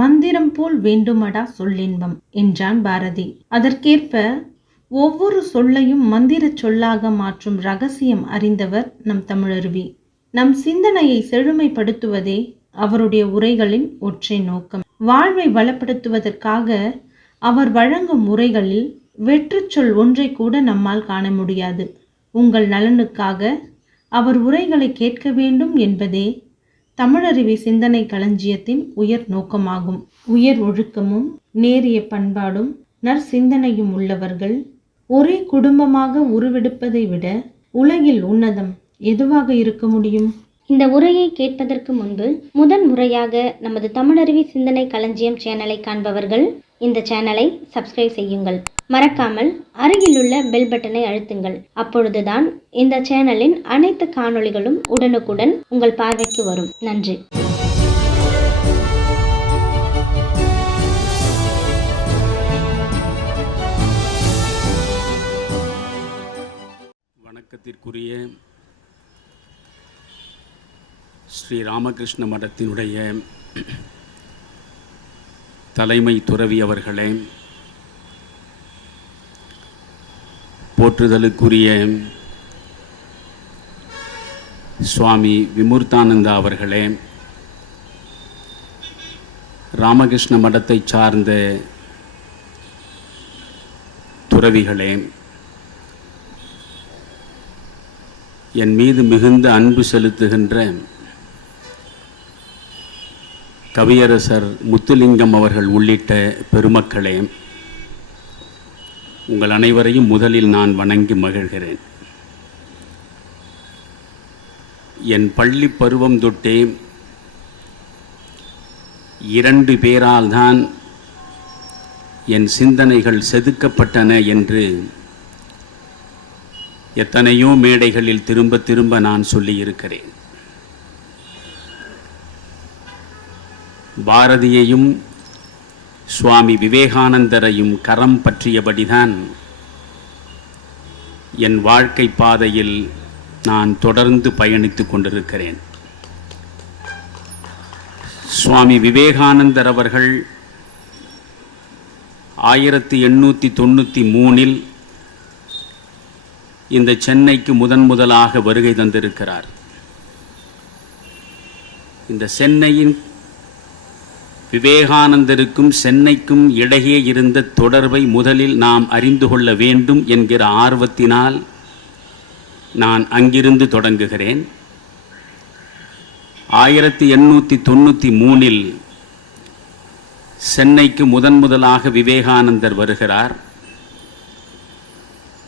மந்திரம் போல் வேண்டுமடா சொல்லின்பம் என்றான் பாரதி. அதற்கேற்ப ஒவ்வொரு சொல்லையும் மந்திர சொல்லாக மாற்றும் ரகசியம் அறிந்தவர் நம் தமிழருவி. நம் சிந்தனையை செழுமைப்படுத்துவதே அவருடைய உரைகளின் ஒற்றை நோக்கம். வாழ்வை வளப்படுத்துவதற்காக அவர் வழங்கும் உரைகளில் வெற்றுச்சொல் ஒன்றை கூட நம்மால் காண முடியாது. உங்கள் நலனுக்காக அவர் உரைகளை கேட்க வேண்டும் என்பதே தமிழருவி சிந்தனை களஞ்சியத்தின் உயர் நோக்கமாகும். உயர் ஒழுக்கமும் நேரிய பண்பாடும் நற்சிந்தனையும் உள்ளவர்கள் ஒரே குடும்பமாக உருவெடுப்பதை விட உலகில் உன்னதம் எதுவாக இருக்க முடியும்? இந்த உரையை கேட்பதற்கு முன்பு முதன் முறையாக நமது தமிழருவி சிந்தனை களஞ்சியம் சேனலை காண்பவர்கள் இந்த சேனலை சப்ஸ்கிரைப் செய்யுங்கள். மறக்காமல் அருகிலுள்ள பெல் பட்டனை அழுத்துங்கள். அப்பொழுதுதான் இந்த சேனலின் அனைத்து காணொளிகளும் உடனுக்குடன் உங்கள் பார்வைக்கு வரும். நன்றி. வணக்கத்திற்குரிய ஸ்ரீ ராமகிருஷ்ண மடத்தினுடைய தலைமை துறவி அவர்களே, போற்றுதலுக்குரிய சுவாமி விமுர்த்தானந்தா அவர்களே, ராமகிருஷ்ண மடத்தை சார்ந்த துறவிகளே, என் மீது மிகுந்த அன்பு செலுத்துகின்ற கவியரசர் முத்துலிங்கம் அவர்கள் உள்ளிட்ட பெருமக்களே, உங்கள் அனைவரையும் முதலில் நான் வணங்கி மகிழ்கிறேன். என் பள்ளி பருவம் தொட்டே 2 பேரால் தான் என் சிந்தனைகள் செதுக்கப்பட்டன என்று எத்தனையோ மேடைகளில் திரும்ப திரும்ப நான் சொல்லியிருக்கிறேன். பாரதியையும் சுவாமி விவேகானந்தரையும் கரம் பற்றியபடிதான் என் வாழ்க்கை பாதையில் நான் தொடர்ந்து பயணித்து கொண்டிருக்கிறேன். சுவாமி விவேகானந்தர் அவர்கள் 1893 இந்த சென்னைக்கு முதலாக வருகை தந்திருக்கிறார். இந்த சென்னையின் விவேகானந்தருக்கும் சென்னைக்கும் இடையே இருந்த தொடர்பை முதலில் நாம் அறிந்து கொள்ள வேண்டும் என்கிற ஆர்வத்தினால் நான் அங்கிருந்து தொடங்குகிறேன். 1893 சென்னைக்கு முதலாக விவேகானந்தர் வருகிறார்.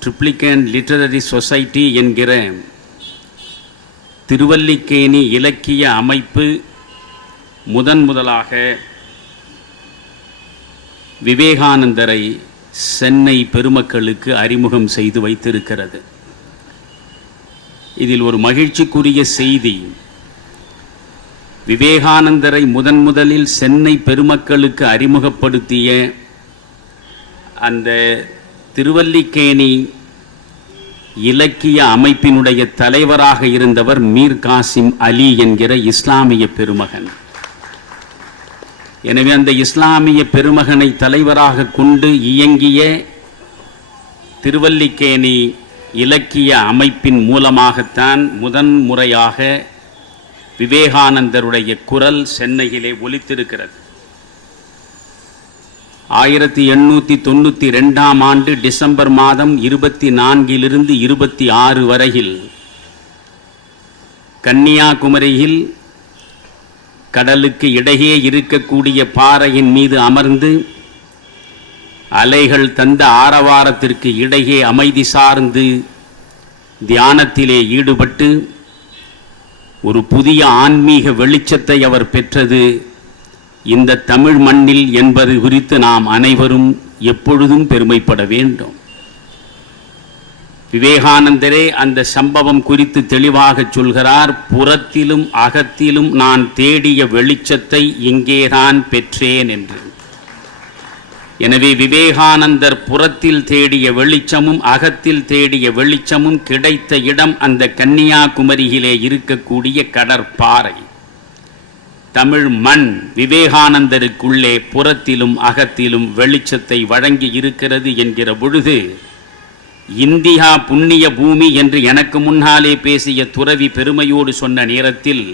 ட்ரிப்ளிகேன் லிட்டரரி சொசைட்டி என்கிற திருவல்லிக்கேணி இலக்கிய அமைப்பு முதலாக விவேகானந்தரை சென்னை பெருமக்களுக்கு அறிமுகம் செய்து வைத்திருக்கிறது. இதில் ஒரு மகிழ்ச்சிக்குரிய செய்தி, விவேகானந்தரை முதலில் சென்னை பெருமக்களுக்கு அறிமுகப்படுத்திய அந்த திருவல்லிக்கேணி இலக்கிய அமைப்பினுடைய தலைவராக இருந்தவர் மீர் காசிம் அலி என்கிற இஸ்லாமிய பெருமகன். எனவே அந்த இஸ்லாமிய பெருமகனை தலைவராக கொண்டு இயங்கிய திருவல்லிக்கேணி இலக்கிய அமைப்பின் மூலமாகத்தான் முறையாக விவேகானந்தருடைய குரல் சென்னையிலே ஒலித்திருக்கிறது. 1892 டிசம்பர் மாதம் 24 26 வரையில் கன்னியாகுமரியில் கடலுக்கு இடையே இருக்கக்கூடிய பாறையின் மீது அமர்ந்து அலைகள் தந்த ஆரவாரத்திற்கு இடையே அமைதி சார்ந்து தியானத்திலே ஈடுபட்டு ஒரு புதிய ஆன்மீக வெளிச்சத்தை அவர் பெற்றது இந்த தமிழ் மண்ணில் என்பது குறித்து நாம் அனைவரும் எப்பொழுதும் பெருமைப்பட வேண்டும். விவேகானந்தரே அந்த சம்பவம் குறித்து தெளிவாக சொல்கிறார். புறத்திலும் அகத்திலும் நான் தேடிய வெளிச்சத்தை இங்கேதான் பெற்றேன் என்று. எனவே விவேகானந்தர் புறத்தில் தேடிய வெளிச்சமும் அகத்தில் தேடிய வெளிச்சமும் கிடைத்த இடம் அந்த கன்னியாகுமரியிலே இருக்கக்கூடிய கடற்பாறை. தமிழ் மண் விவேகானந்தருக்குள்ளே புறத்திலும் அகத்திலும் வெளிச்சத்தை வழங்கி இருக்கிறது என்கிற பொழுது, இந்தியா புண்ணிய பூமி என்று எனக்கு முன்னாலே பேசிய துறவி பெருமையோடு சொன்ன நேரத்தில்,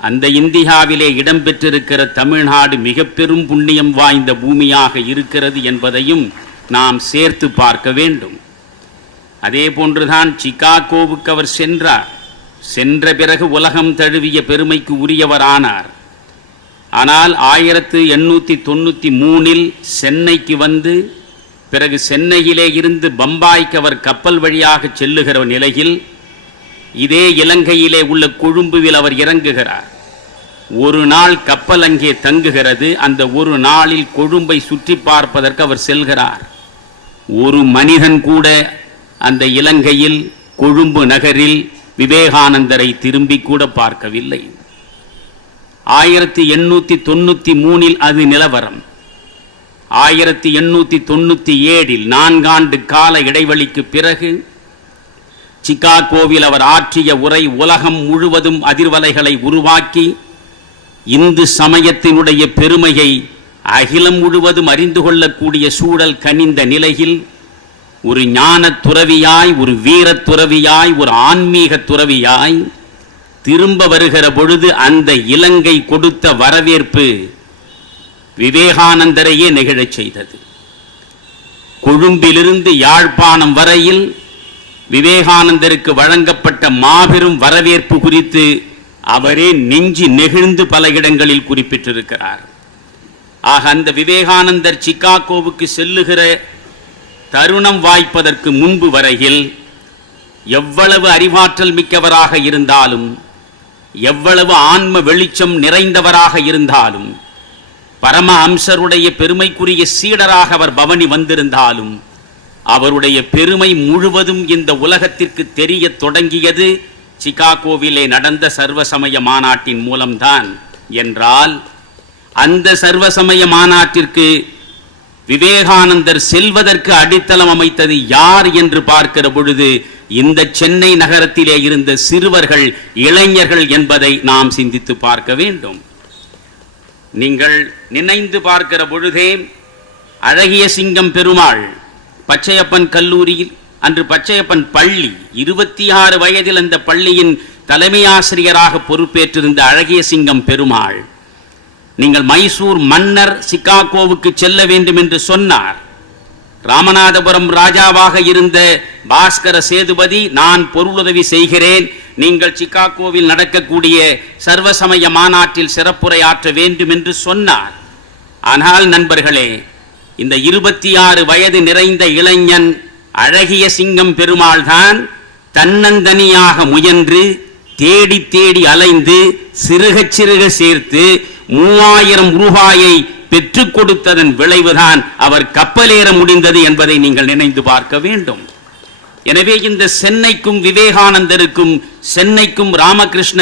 அந்த இந்தியாவிலே இடம்பெற்றிருக்கிற தமிழ்நாடு மிக பெரும் புண்ணியம் வாய்ந்த பூமியாக இருக்கிறது என்பதையும் நாம் சேர்த்து பார்க்க வேண்டும். அதே போன்றுதான் சிகாகோவுக்கு அவர் சென்றார். சென்ற பிறகு உலகம் தழுவிய பெருமைக்கு உரியவரானார். ஆனால் 1893 சென்னைக்கு வந்து, பிறகு சென்னையிலே இருந்து பம்பாய்க்கு அவர் கப்பல் வழியாக செல்லுகிற நிலையில் இதே இலங்கையிலே உள்ள கொழும்புவில் அவர் இறங்குகிறார். ஒரு நாள் கப்பல் அங்கே தங்குகிறது. அந்த ஒரு நாளில் கொழும்பை சுற்றி பார்ப்பதற்கு அவர் செல்கிறார். ஒரு மனிதன் கூட அந்த இலங்கையில் கொழும்பு நகரில் விவேகானந்தரை திரும்பி கூட பார்க்கவில்லை. 1893 அது நிலவரம். 1897 4 ஆண்டு கால இடைவெளிக்கு பிறகு சிகாகோவில் அவர் ஆற்றிய உரை உலகம் முழுவதும் அதிர்வலைகளை உருவாக்கி இந்து சமயத்தினுடைய பெருமையை அகிலம் முழுவதும் அறிந்து கொள்ளக்கூடிய சூழல் கனிந்த நிலையில் ஒரு ஞான துறவியாய், ஒரு வீரத் துறவியாய், ஒரு ஆன்மீக துறவியாய் திரும்ப வருகிற பொழுது அந்த இலங்கை கொடுத்த வரவேற்பு விவேகானந்தரையே நெகிழச் செய்தது. கொழும்பிலிருந்து யாழ்ப்பாணம் வரையில் விவேகானந்தருக்கு வழங்கப்பட்ட மாபெரும் வரவேற்பு குறித்து அவரே நெஞ்சு நெகிழ்ந்து பல இடங்களில் குறிப்பிட்டிருக்கிறார். ஆக அந்த விவேகானந்தர் சிகாகோவுக்கு செல்லுகிற தருணம் வாய்ப்பதற்கு முன்பு வரையில் எவ்வளவு அறிவாற்றல் மிக்கவராக இருந்தாலும், எவ்வளவு ஆன்ம வெளிச்சம் நிறைந்தவராக இருந்தாலும், பரம அம்சருடைய பெருமைக்குரிய சீடராக அவர் பவனி வந்திருந்தாலும், அவருடைய பெருமை முழுவதும் இந்த உலகத்திற்கு தெரிய தொடங்கியது சிகாகோவிலே நடந்த சர்வசமய மாநாட்டின் மூலம்தான் என்றால், அந்த சர்வசமய மாநாட்டிற்கு விவேகானந்தர் செல்வதற்கு அடித்தளம் அமைத்தது யார் என்று பார்க்கிற பொழுது இந்த சென்னை நகரத்திலே இருந்த சிறுவர்கள், இளைஞர்கள் என்பதை நாம் சிந்தித்து பார்க்க வேண்டும். நீங்கள் நினைந்து பார்க்கிற பொழுதே அழகிய சிங்கம் பெருமாள் பச்சையப்பன் கல்லூரியில், அன்று பச்சையப்பன் பள்ளி, 26 வயதில் அந்த பள்ளியின் தலைமை ஆசிரியராக பொறுப்பேற்றிருந்த அழகிய சிங்கம் பெருமாள், நீங்கள் மைசூர் மன்னர் சிகாகோவுக்கு செல்ல வேண்டும் என்று சொன்னார். ராமநாதபுரம் ராஜாவாக இருந்த பாஸ்கர சேதுபதி, நான் பொருளுதவி செய்கிறேன், நீங்கள் சிகாகோவில் நடக்கக்கூடிய சர்வசமய மாநாட்டில் சிறப்புரையாற்ற வேண்டும் என்று சொன்னார். ஆனால் நண்பர்களே, இந்த 26 வயது நிறைந்த இளைஞன் அழகிய சிங்கம் பெருமாள் தான் தன்னந்தனியாக முயன்று தேடி தேடி அலைந்து சிறுக சிறுக சேர்த்து 3000 ரூபாயை பெற்றுக் கொடுத்ததன் விளைவுதான் அவர் கப்பலேற முடிந்தது என்பதை நீங்கள் நினைந்து பார்க்க வேண்டும். எனவே இந்த சென்னைக்கும் விவேகானந்தருக்கும், சென்னைக்கும் ராமகிருஷ்ண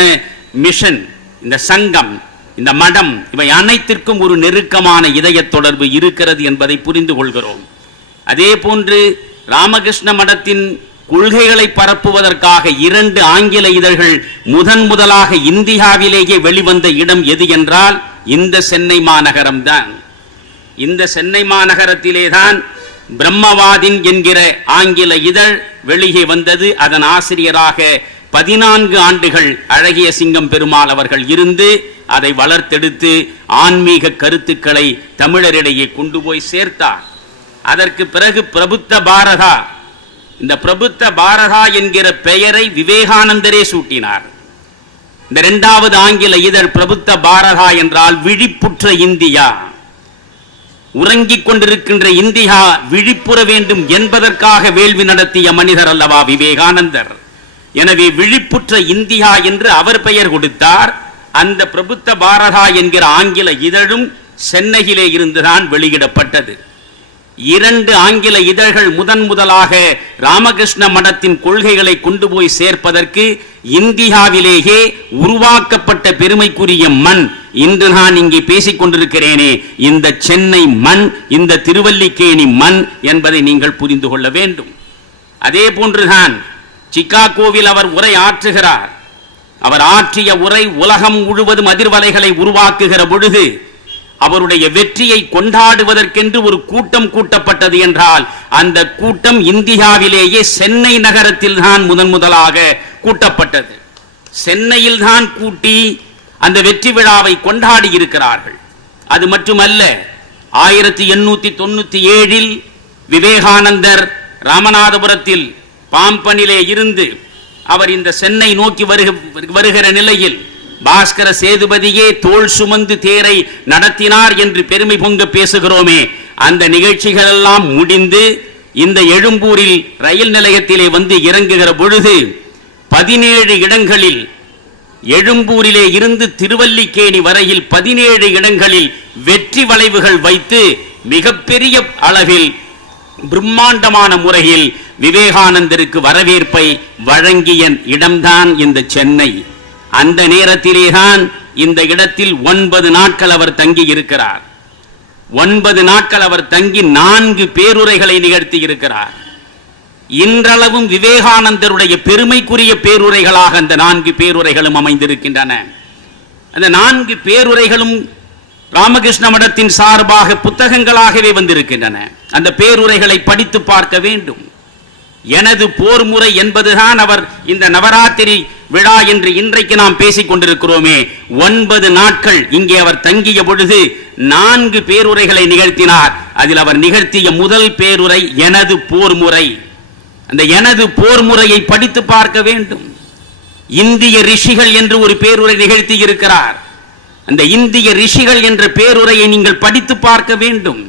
மிஷன், இந்த சங்கம், இந்த மடம், இவை அனைத்திற்கும் ஒரு நெருக்கமான இதய தொடர்பு இருக்கிறது என்பதை புரிந்து கொள்கிறோம். அதே போன்று ராமகிருஷ்ண மடத்தின் கொள்கைகளை பரப்புவதற்காக 2 ஆங்கில இதழ்கள் முதலாக இந்தியாவிலேயே வெளிவந்த இடம் எது என்றால் இந்த சென்னை மாநகரம்தான். இந்த சென்னை மாநகரத்திலேதான் பிரம்மவாதின் என்கிற ஆங்கில இதழ் வெளியே வந்தது. அதன் ஆசிரியராக 14 ஆண்டுகள் அழகிய சிங்கம் பெருமாள் அவர்கள் இருந்து அதை வளர்த்தெடுத்து ஆன்மீக கருத்துக்களை தமிழரிடையே கொண்டு போய் சேர்த்தார். அதற்கு பிறகு பிரபுத்த பாரதா, இந்த பிரபுத்த பாரதா என்கிற பெயரை விவேகானந்தரே சூட்டினார். இந்த 2வது ஆங்கில இதழ் பிரபுத்த பாரதா என்றால் விழிப்புற்ற இந்தியா, உறங்கிக் கொண்டிருக்கின்ற இந்தியா விழிப்புற வேண்டும் என்பதற்காக வேள்வி நடத்திய மனிதர் அல்லவா விவேகானந்தர். எனவே விழிப்புற்ற இந்தியா என்று அவர் பெயர் கொடுத்தார். அந்த பிரபுத்த பாரதா என்கிற ஆங்கில இதழும் சென்னையிலே இருந்துதான் வெளியிடப்பட்டது. 2 ஆங்கில இதழ்கள் முதலாக ராமகிருஷ்ண மடத்தின் கொள்கைகளை கொண்டு போய் சேர்ப்பதற்கு இந்தியாவிலேயே உருவாக்கப்பட்ட பெருமைக்குரிய மண் இன்று நான் இங்கே பேசிக் கொண்டிருக்கிறேனே, இந்த சென்னை மண், இந்த திருவல்லிக்கேணி மண் என்பதை நீங்கள் புரிந்து கொள்ள வேண்டும். அதே போன்றுதான் சிகாகோவில் அவர் உரை ஆற்றுகிறார். அவர் ஆற்றிய உரை உலகம் முழுவதும் அதிர்வலைகளை உருவாக்குகிற பொழுது அவருடைய வெற்றியை கொண்டாடுவதற்கென்று ஒரு கூட்டம் கூட்டப்பட்டது என்றால் அந்த கூட்டம் இந்தியாவிலேயே சென்னை நகரத்தில் தான் முதலாக கூட்டப்பட்டது. சென்னையில் தான் கூட்டி அந்த வெற்றி விழாவை கொண்டாடி இருக்கிறார்கள். அது மட்டுமல்ல, 1897 விவேகானந்தர் ராமநாதபுரத்தில் பாம்பனிலே இருந்து அவர் இந்த சென்னை நோக்கி வருகிற நிலையில் பாஸ்கர சேதுபதியே தோள் சுமந்து தேரை நடத்தினார் என்று பெருமை பொங்க பேசுகிறோமே, அந்த நிகழ்ச்சிகள் எல்லாம் முடிந்து இந்த எழும்பூரில் ரயில் நிலையத்திலே வந்து இறங்குகிற பொழுது 17 இடங்களில், எழும்பூரிலே இருந்து திருவல்லிக்கேணி வரையில் 17 இடங்களில் வெற்றி வளைவுகள் வைத்து மிகப்பெரிய அளவில் பிரம்மாண்டமான முறையில் விவேகானந்தருக்கு வரவேற்பை வழங்கிய இடம்தான் இந்த சென்னை. அந்த நேரத்திலேதான் இந்த இடத்தில் 9 நாட்கள் அவர் தங்கி இருக்கிறார். 9 நாட்கள் அவர் தங்கி 4 பேருரைகளை நிகழ்த்தி இருக்கிறார். இன்றளவும் விவேகானந்தருடைய பெருமைக்குரிய பேருரைகளாக அந்த 4 பேருரைகளும் அமைந்திருக்கின்றன. அந்த 4 பேருரைகளும் ராமகிருஷ்ண மடத்தின் சார்பாக புத்தகங்களாகவே வந்திருக்கின்றன. அந்த பேருரைகளை படித்து பார்க்க வேண்டும். எனது போர் முறை என்பதுதான் அவர் இந்த நவராத்திரி விழா என்று இன்றைக்கு நாம் பேசிக் கொண்டிருக்கிறோமே, 9 நாட்கள் இங்கே அவர் தங்கிய பொழுது 4 பேருரைகளை நிகழ்த்தினார். அதில் அவர் நிகழ்த்திய முதல் பேருரை எனது போர் முறை. அந்த எனது போர் முறையை படித்து பார்க்க வேண்டும். இந்திய ரிஷிகள் என்று ஒரு பேருரை நிகழ்த்தி இருக்கிறார். அந்த இந்திய ரிஷிகள் என்ற பேருரையை நீங்கள் படித்து பார்க்க வேண்டும்.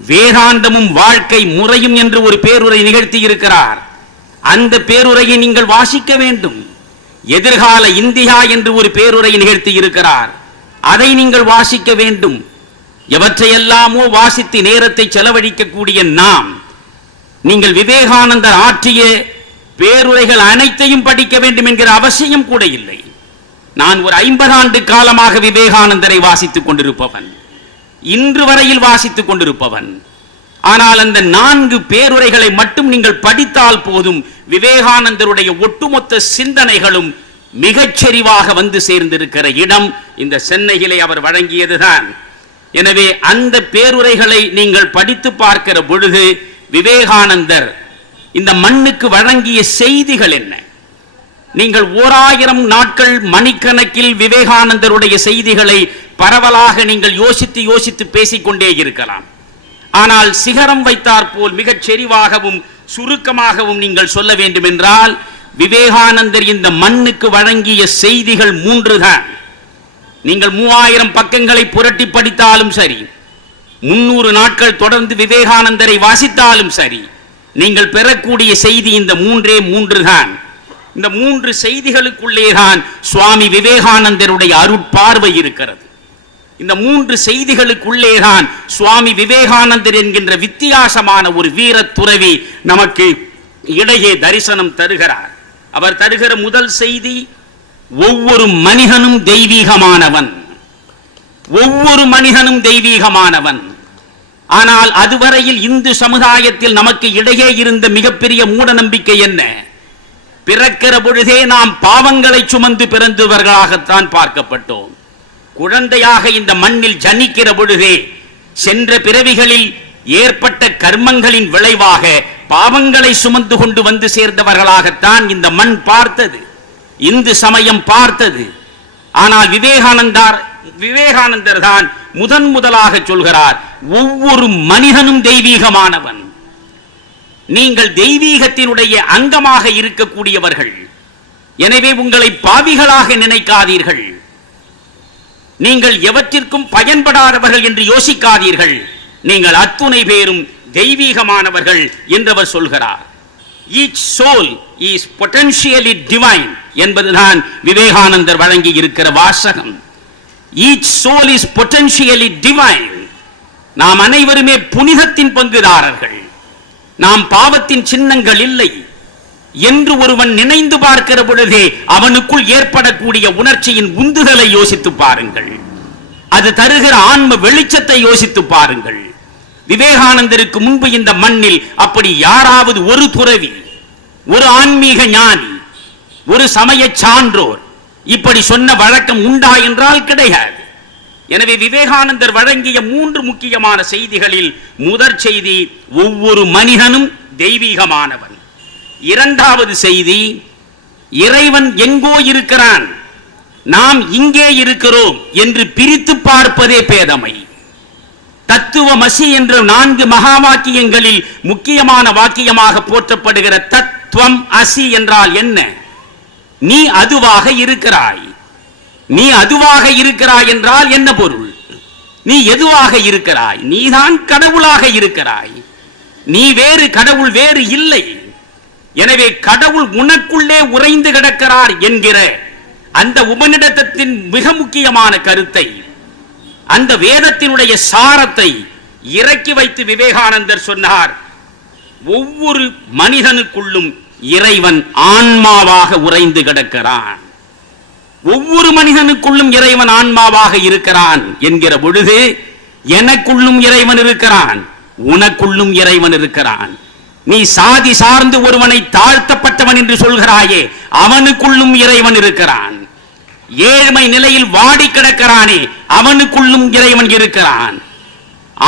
வேதாந்தமும் வாழ்க்கை முறையும் என்று ஒரு பேருரை நிகழ்த்தி இருக்கிறார். அந்த பேருரையை நீங்கள் வாசிக்க வேண்டும். எதிர்கால இந்தியா என்று ஒரு பேருரை நிகழ்த்தி இருக்கிறார். அதை நீங்கள் வாசிக்க வேண்டும். எவற்றையெல்லாமோ வாசித்து நேரத்தை செலவழிக்கக்கூடிய நாம், நீங்கள் விவேகானந்தர் ஆற்றிய பேருரைகள் அனைத்தையும் படிக்க வேண்டும் என்கிற அவசியம் கூட இல்லை. நான் ஒரு 50 ஆண்டு காலமாக விவேகானந்தரை வாசித்துக் கொண்டிருப்பவன், இன்று வரையில் வாசித்துக் கொண்டிருப்பவன். ஆனால் அந்த 4 பேருரைகளை மட்டும் நீங்கள் படித்தால் போதும், விவேகானந்தருடைய ஒட்டுமொத்த சிந்தனைகளும் மிகச்சரிவாக வந்து சேர்ந்திருக்கிற இடம் இந்த சென்னையிலே அவர் வழங்கியதுதான். எனவே அந்த பேருரைகளை நீங்கள் படித்து பார்க்கிற பொழுது விவேகானந்தர் இந்த மண்ணுக்கு வழங்கிய செய்திகள் என்ன? நீங்கள் 1000 நாட்கள் மணிக்கணக்கில் விவேகானந்தருடைய செய்திகளை பரவலாக நீங்கள் யோசித்து யோசித்து பேசிக்கொண்டே இருக்கலாம். ஆனால் சிகரம் வைத்தார் போல் மிகச் செறிவாகவும் சுருக்கமாகவும் நீங்கள் சொல்ல வேண்டும் என்றால், விவேகானந்தர் இந்த மண்ணுக்கு வழங்கிய செய்திகள் 3 தான். நீங்கள் 3000 பக்கங்களை புரட்டி படித்தாலும் சரி, 300 நாட்கள் தொடர்ந்து விவேகானந்தரை வாசித்தாலும் சரி, நீங்கள் பெறக்கூடிய செய்தி இந்த 3 தான். இந்த 3 செய்திகளுக்குள்ளேதான் சுவாமி விவேகானந்தருடைய அருட்பார்வை இருக்கிறது. இந்த 3 செய்திகளுக்குள்ளேதான் சுவாமி விவேகானந்தர் என்கின்ற வித்தியாசமான ஒரு வீர துறவி நமக்கு இடையே தரிசனம் தருகிறார். அவர் தருகிற முதல் செய்தி, ஒவ்வொரு மனிதனும் தெய்வீகமானவன். ஒவ்வொரு மனிதனும் தெய்வீகமானவன். ஆனால் அதுவரையில் இந்து சமுதாயத்தில் நமக்கு இடையே இருந்த மிகப்பெரிய மூட நம்பிக்கை என்ன? பிறக்கிற பொழுதே நாம் பாவங்களை சுமந்து பிறந்தவர்களாகத்தான் பார்க்கப்பட்டோம். குழந்தையாக இந்த மண்ணில் ஜனிக்கிற பொழுதே சென்ற பிறவிகளில் ஏற்பட்ட கர்மங்களின் விளைவாக பாவங்களை சுமந்து கொண்டு வந்து சேர்ந்தவர்களாகத்தான் இந்த மண் பார்த்தது, இந்து சமயம் பார்த்தது. ஆனால் விவேகானந்தர் தான் முதலாக சொல்கிறார், ஒவ்வொரு மனிதனும் தெய்வீகமானவன். நீங்கள் தெய்வீகத்தினுடைய அங்கமாக இருக்கக்கூடியவர்கள். எனவே உங்களை பாவிகளாக நினைக்காதீர்கள். நீங்கள் எவற்றிற்கும் பயன்படாதவர்கள் என்று யோசிக்காதீர்கள். நீங்கள் அத்துணை பேரும் தெய்வீகமானவர்கள் என்றவர் சொல்கிறார். Each soul is potentially divine என்பதுதான் விவேகானந்தர் வழங்கி இருக்கிற வாசகம். Each soul is potentially divine. நாம் அனைவருமே புனிதத்தின் பங்குதாரர்கள். நாம் பாவத்தின் சின்னங்கள் இல்லை என்று ஒருவன் நினைந்து பார்க்கிற பொழுதே அவனுக்குள் ஏற்படக்கூடிய உணர்ச்சியின் உந்துதலை யோசித்து பாருங்கள். அது தருகிற ஆன்ம வெளிச்சத்தை யோசித்து பாருங்கள். விவேகானந்தருக்கு முன்பு இந்த மண்ணில் அப்படி யாராவது ஒரு துறவி, ஒரு ஆன்மீக ஞானி, ஒரு சமய சான்றோர், இப்படி சொன்ன வழக்கம் உண்டா என்றால் கிடையாது. எனவே விவேகானந்தர் வழங்கிய 3 முக்கியமான செய்திகளில் முதற் செய்தி, ஒவ்வொரு மனிதனும் தெய்வீகமானவன். இரண்டாவது செய்தி, இறைவன் எங்கோ இருக்கிறான், நாம் இங்கே இருக்கிறோம் என்று பிரித்து பார்ப்பதே பேதமை. தத்துவமசி என்ற 4 மகா வாக்கியங்களில் முக்கியமான வாக்கியமாக போற்றப்படுகிற தத்துவம் அசி என்றால் என்ன? நீ அதுவாக இருக்கிறாய். நீ அதுவாக இருக்கிறாய் என்றால் என்ன பொருள்? நீ எதுவாக இருக்கிறாய்? நீதான் கடவுளாக இருக்கிறாய். நீ வேறு, கடவுள் வேறு இல்லை. எனவே கடவுள் உனக்குள்ளே உறைந்து கிடக்கிறார் என்கிற அந்த உபநிடதத்தின் மிக முக்கியமான கருத்தை, அந்த வேதத்தினுடைய சாரத்தை இறக்கி வைத்து விவேகானந்தர் சொன்னார், ஒவ்வொரு மனிதனுக்குள்ளும் இறைவன் ஆன்மாவாக உறைந்து கிடக்கிறான். ஒவ்வொரு மனிதனுக்குள்ளும் இறைவன் ஆன்மாவாக இருக்கிறான் என்கிற பொழுது, எனக்குள்ளும் இறைவன் இருக்கிறான், உனக்குள்ளும் இறைவன் இருக்கிறான். நீ சாதி சார்ந்து ஒருவனை தாழ்த்தப்பட்டவன் என்று சொல்கிறாயே, அவனுக்குள்ளும் இறைவன் இருக்கிறான். ஏழ்மை நிலையில் வாடி கிடக்கிறானே, அவனுக்குள்ளும் இறைவன் இருக்கிறான்.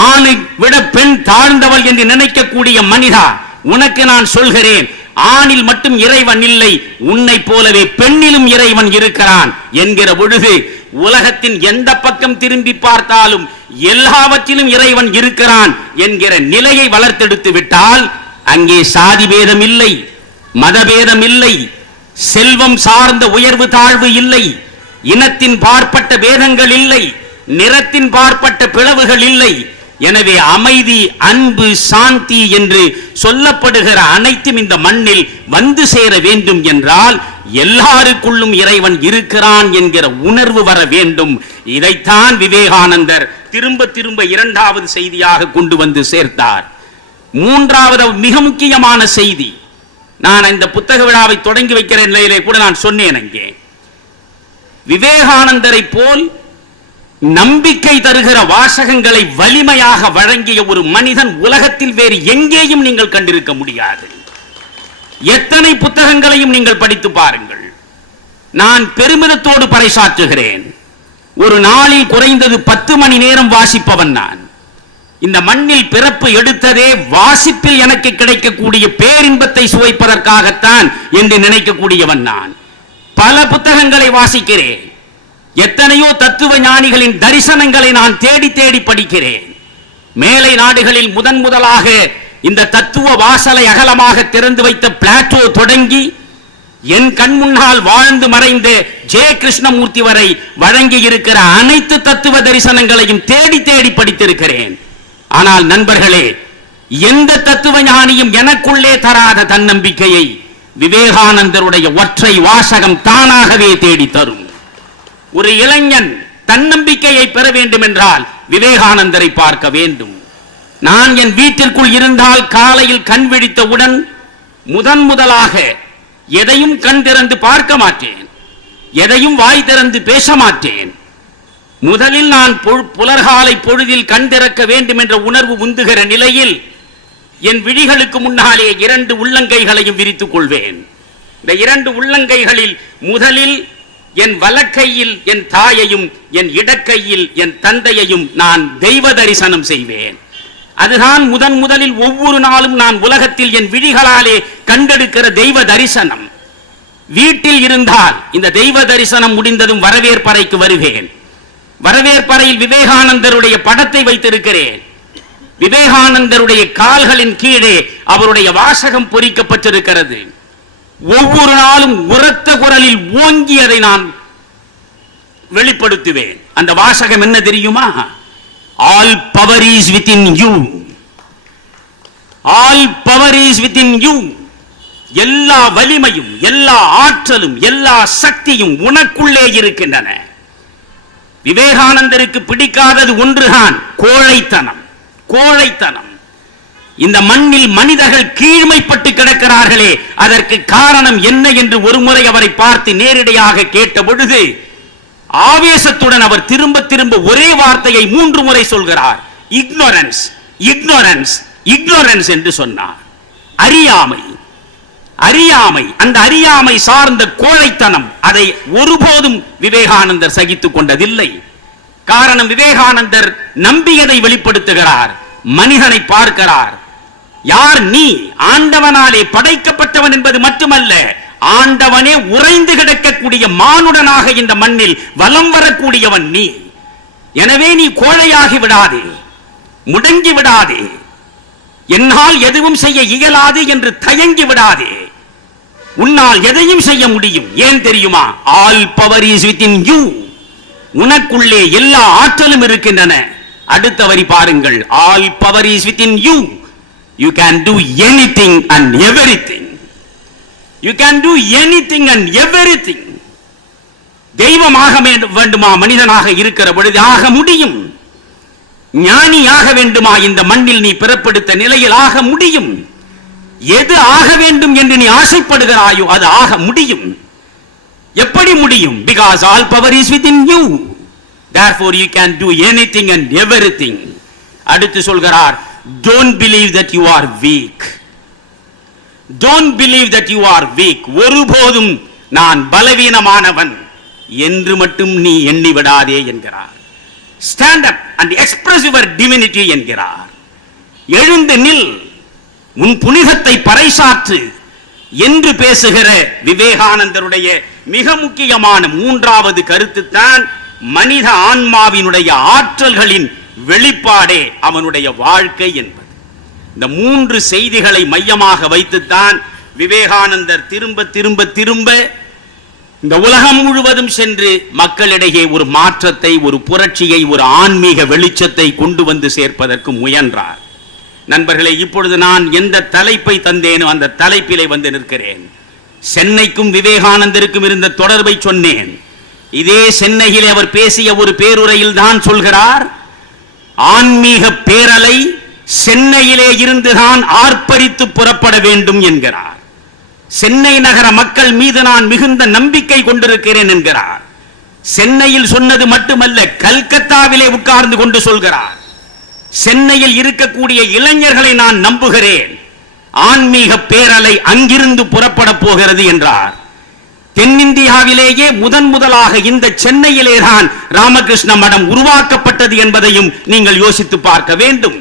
ஆணை விட பெண் தாழ்ந்தவள் என்று நினைக்கக்கூடிய மனிதா, உனக்கு நான் சொல்கிறேன், ஆணில் மட்டும் இறைவன் இல்லை, உன்னை போலவே பெண்ணிலும் இறைவன் இருக்கிறான் என்கிற பொழுது, உலகத்தின் எந்த பக்கம் திரும்பி பார்த்தாலும் எல்லாவற்றிலும் இறைவன் இருக்கிறான் என்கிற நிலையை வளர்த்தெடுத்து விட்டால், அங்கே சாதி பேதம் இல்லை, மதபேதம் இல்லை, செல்வம் சார்ந்த உயர்வு தாழ்வு இல்லை, இனத்தின் பார்ப்பட்ட பேதங்கள் இல்லை, நிறத்தின் பார்ப்பட்ட பிளவுகள் இல்லை. எனவே அமைதி, அன்பு, சாந்தி என்று சொல்லப்படுகிற அனைத்தும் இந்த மண்ணில் வந்து சேர வேண்டும் என்றால் எல்லாருக்குள்ளும் இறைவன் இருக்கிறான் என்கிற உணர்வு வர வேண்டும். இதைத்தான் விவேகானந்தர் திரும்ப திரும்ப இரண்டாவது செய்தியாக கொண்டு வந்து சேர்த்தார். மூன்றாவது மிக முக்கியமான செய்தி, நான் இந்த புத்தக விழாவை தொடங்கி வைக்கிற நிலையிலே கூட நான் சொன்னேன், அங்கே விவேகானந்தரை போல் நம்பிக்கை தருகிற வாசகங்களை வலிமையாக வழங்கிய ஒரு மனிதன் உலகத்தில் வேறு எங்கேயும் நீங்கள் கண்டிருக்க முடியாது. எத்தனை புத்தகங்களையும் நீங்கள் படித்து பாருங்கள். நான் பெருமிதத்தோடு பறைசாற்றுகிறேன், ஒரு நாளில் குறைந்தது 10 மணி நேரம் வாசிப்பவன் நான். இந்த மண்ணில் பிறப்பு எடுத்ததே வாசிப்பில் எனக்கு கிடைக்கக்கூடிய பேரின்பத்தை சுவைப்பதற்காகத்தான் என்று நினைக்கக்கூடியவன் நான். பல புத்தகங்களை வாசிக்கிறேன். எத்தனையோ தத்துவ ஞானிகளின் தரிசனங்களை நான் தேடி தேடி படிக்கிறேன். மேலை நாடுகளில் முதலாக இந்த தத்துவ வாசலை அகலமாக திறந்து வைத்த பிளாட்டோ தொடங்கி என் கண் முன்னால் வாழ்ந்து மறைந்த ஜே கிருஷ்ணமூர்த்தி வரை வழங்கி இருக்கிற அனைத்து தத்துவ தரிசனங்களையும் தேடி தேடி படித்திருக்கிறேன். ஆனால் நண்பர்களே, எந்த தத்துவ ஞானியும் எனக்குள்ளே தராத தன்னம்பிக்கையை விவேகானந்தருடைய ஒற்றை வாசகம் தானாகவே தேடி தரும். ஒரு இளைஞன் தன்னம்பிக்கையை பெற வேண்டும் என்றால் விவேகானந்தரை பார்க்க வேண்டும். நான் என் வீட்டிற்குள் இருந்தால் காலையில் கண் விழித்தவுடன் முதலாக எதையும் கண் திறந்து பார்க்க மாட்டேன், எதையும் வாய் திறந்து பேச மாட்டேன். முதலில் நான் புலர்காலை பொழுதில் கண் திறக்க வேண்டும் என்ற உணர்வு உந்துகிற நிலையில் என் விழிகளுக்கு முன்னாலே 2 உள்ளங்கைகளையும் விரித்துக் கொள்வேன். இந்த 2 உள்ளங்கைகளில் முதலில் என் வலக்கையில் என் தாயையும், என் இடக்கையில் என் தந்தையையும் நான் தெய்வ தரிசனம் செய்வேன். அதுதான் முதலில் ஒவ்வொரு நாளும் நான் உலகத்தில் என் விழிகளாலே கண்டெடுக்கிற தெய்வ தரிசனம். வீட்டில் இருந்தால் இந்த தெய்வ தரிசனம் முடிந்ததும் வரவேற்பறைக்கு வருவேன். வரவேற்பறையில் விவேகானந்தருடைய படத்தை வைத்திருக்கிறேன். விவேகானந்தருடைய கால்களின் கீழே அவருடைய வாசகம் பொறிக்கப்பட்டிருக்கிறது. ஒவ்வொரு நாளும் உரத்த குரலில் ஓங்கி அதை நான் வெளிப்படுத்துவேன். அந்த வாசகம் என்ன தெரியுமா? All power is within you. All power is within you. எல்லா வலிமையும், எல்லா ஆற்றலும், எல்லா சக்தியும் உனக்குள்ளே இருக்கின்றன. விவேகானந்தருக்கு பிடிக்காதது ஒன்றுதான், கோழைத்தனம். கோழைத்தனம். இந்த மண்ணில் மனிதர்கள் கீழ்மைப்பட்டு கிடக்கிறார்களே, அதற்கு காரணம் என்ன என்று ஒருமுறை அவரை பார்த்து நேரடியாக கேட்ட பொழுது ஆவேசத்துடன் அவர் திரும்ப திரும்ப ஒரே வார்த்தையை 3 முறை சொல்கிறார். இக்னோரன்ஸ், இக்னோரன்ஸ், இக்னோரன்ஸ் என்று சொன்னார். அறியாமை. அறியாமை, அந்த அறியாமை சார்ந்த கோழைத்தனம், அதை ஒருபோதும் விவேகானந்தர் சகித்துக் கொண்டதில்லை. காரணம், விவேகானந்தர் நம்பியதை வெளிப்படுத்துகிறார், மனிதனை பார்க்கிறார். யார் நீ? ஆண்டவனாலே படைக்கப்பட்டவன் என்பது மட்டுமல்ல, ஆண்டவனே உறைந்து கிடக்கக்கூடிய மானுடனாக இந்த மண்ணில் வலம் வரக்கூடியவன் நீ. எனவே நீ கோழையாகி விடாதே, முடங்கி விடாதே, என்னால் எதுவும் செய்ய இயலாது என்று தயங்கி விடாதே. உன்னால் எதையும் செய்ய முடியும். ஏன் தெரியுமா? All power is within you. உனக்குள்ளே எல்லா ஆற்றலும் இருக்கின்றன. அடுத்த வரி பாருங்கள், all power is within you. You can to anything and everything. You can to anything and everything. தெய்வமாக வேண்டுமா? மனிதனாக இருக்கிற பொழுது ஆக முடியும். ஞானியாக வேண்டுமா? இந்த மண்ணில் நீ பிறப்பெடுத்த நிலையில் ஆக முடியும். எது ஆக வேண்டும் என்று நீ ஆசைப்படுகிறாயோ அது ஆக முடியும். எப்படி முடியும்? Because all power is within you. Therefore you can do anything and everything. அடுத்து சொல்கிறார், don't believe that you are weak. Don't believe that you are weak. ஒருபோதும் நான் பலவீனமானவன் என்று மட்டும் நீ எண்ணி விடாதே என்கிறார். Stand up and express your divinity என்கிறார். எழுந்து நில், உன் புனிதத்தை பறைசாற்று என்று பேசுகிற விவேகானந்தருடைய மிக முக்கியமான மூன்றாவது கருத்து தான் மனித ஆன்மாவினுடைய ஆற்றல்களின் வெளிப்பாடே அவனுடைய வாழ்க்கை என்பது. இந்த மூன்று செய்திகளை மையமாக வைத்துத்தான் விவேகானந்தர் திரும்ப திரும்ப திரும்ப இந்த உலகம் முழுவதும் சென்று மக்களிடையே ஒரு மாற்றத்தை, ஒரு புரட்சியை, ஒரு ஆன்மீக வெளிச்சத்தை கொண்டு வந்து சேர்ப்பதற்கு முயன்றார். நண்பர்களே, இப்பொழுது நான் எந்த தலைப்பை தந்தேனோ அந்த தலைப்பிலே வந்து நிற்கிறேன். சென்னைக்கும் விவேகானந்தருக்கும் இருந்த தொடர்பை சொன்னேன். இதே சென்னையிலே அவர் பேசிய ஒரு பேருரையில் தான் சொல்கிறார், ஆன்மீக பேரலை சென்னையிலே இருந்துதான் ஆர்ப்பரித்து புறப்பட வேண்டும் என்கிறார். சென்னை நகர மக்கள் மீது நான் மிகுந்த நம்பிக்கை கொண்டிருக்கிறேன் என்கிறார். சென்னையில் சொன்னது மட்டுமல்ல, கல்கத்தாவிலே உட்கார்ந்து கொண்டு சொல்கிறார், சென்னையில் இருக்கக்கூடிய இளைஞர்களை நான் நம்புகிறேன், ஆன்மீக பேரலை அங்கிருந்து புறப்பட போகிறது என்றார். தென்னிந்தியாவிலேயே முதலாக இந்த சென்னையிலே தான் ராமகிருஷ்ண மடம் உருவாக்கப்பட்டது என்பதையும் நீங்கள் யோசித்து பார்க்க வேண்டும்.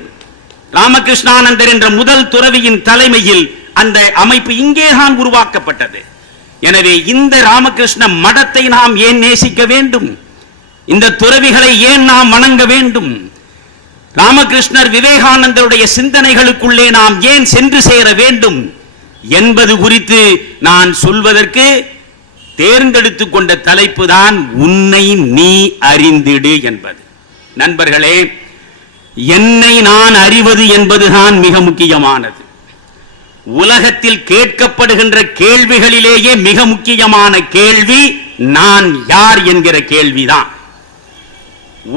ராமகிருஷ்ணானந்தர் என்ற முதல் துறவியின் தலைமையில் அந்த அமைப்பு இங்கேதான் உருவாக்கப்பட்டது. எனவே இந்த ராமகிருஷ்ண மடத்தை நாம் ஏன் நேசிக்க வேண்டும்? இந்த துறவிகளை ஏன் நாம் வணங்க வேண்டும்? ராமகிருஷ்ணர் விவேகானந்தருடைய சிந்தனைகளுக்குள்ளே நாம் ஏன் சென்று சேர வேண்டும் என்பது குறித்து நான் சொல்வதற்கு தேர்ந்தெடுத்துக் கொண்ட தலைப்பு தான் உன்னை நீ அறிந்திடு என்பது. நண்பர்களே, என்னை நான் அறிவது என்பதுதான் மிக முக்கியமானது. உலகத்தில் கேட்கப்படுகின்ற கேள்விகளிலேயே மிக முக்கியமான கேள்வி நான் யார் என்கிற கேள்விதான்.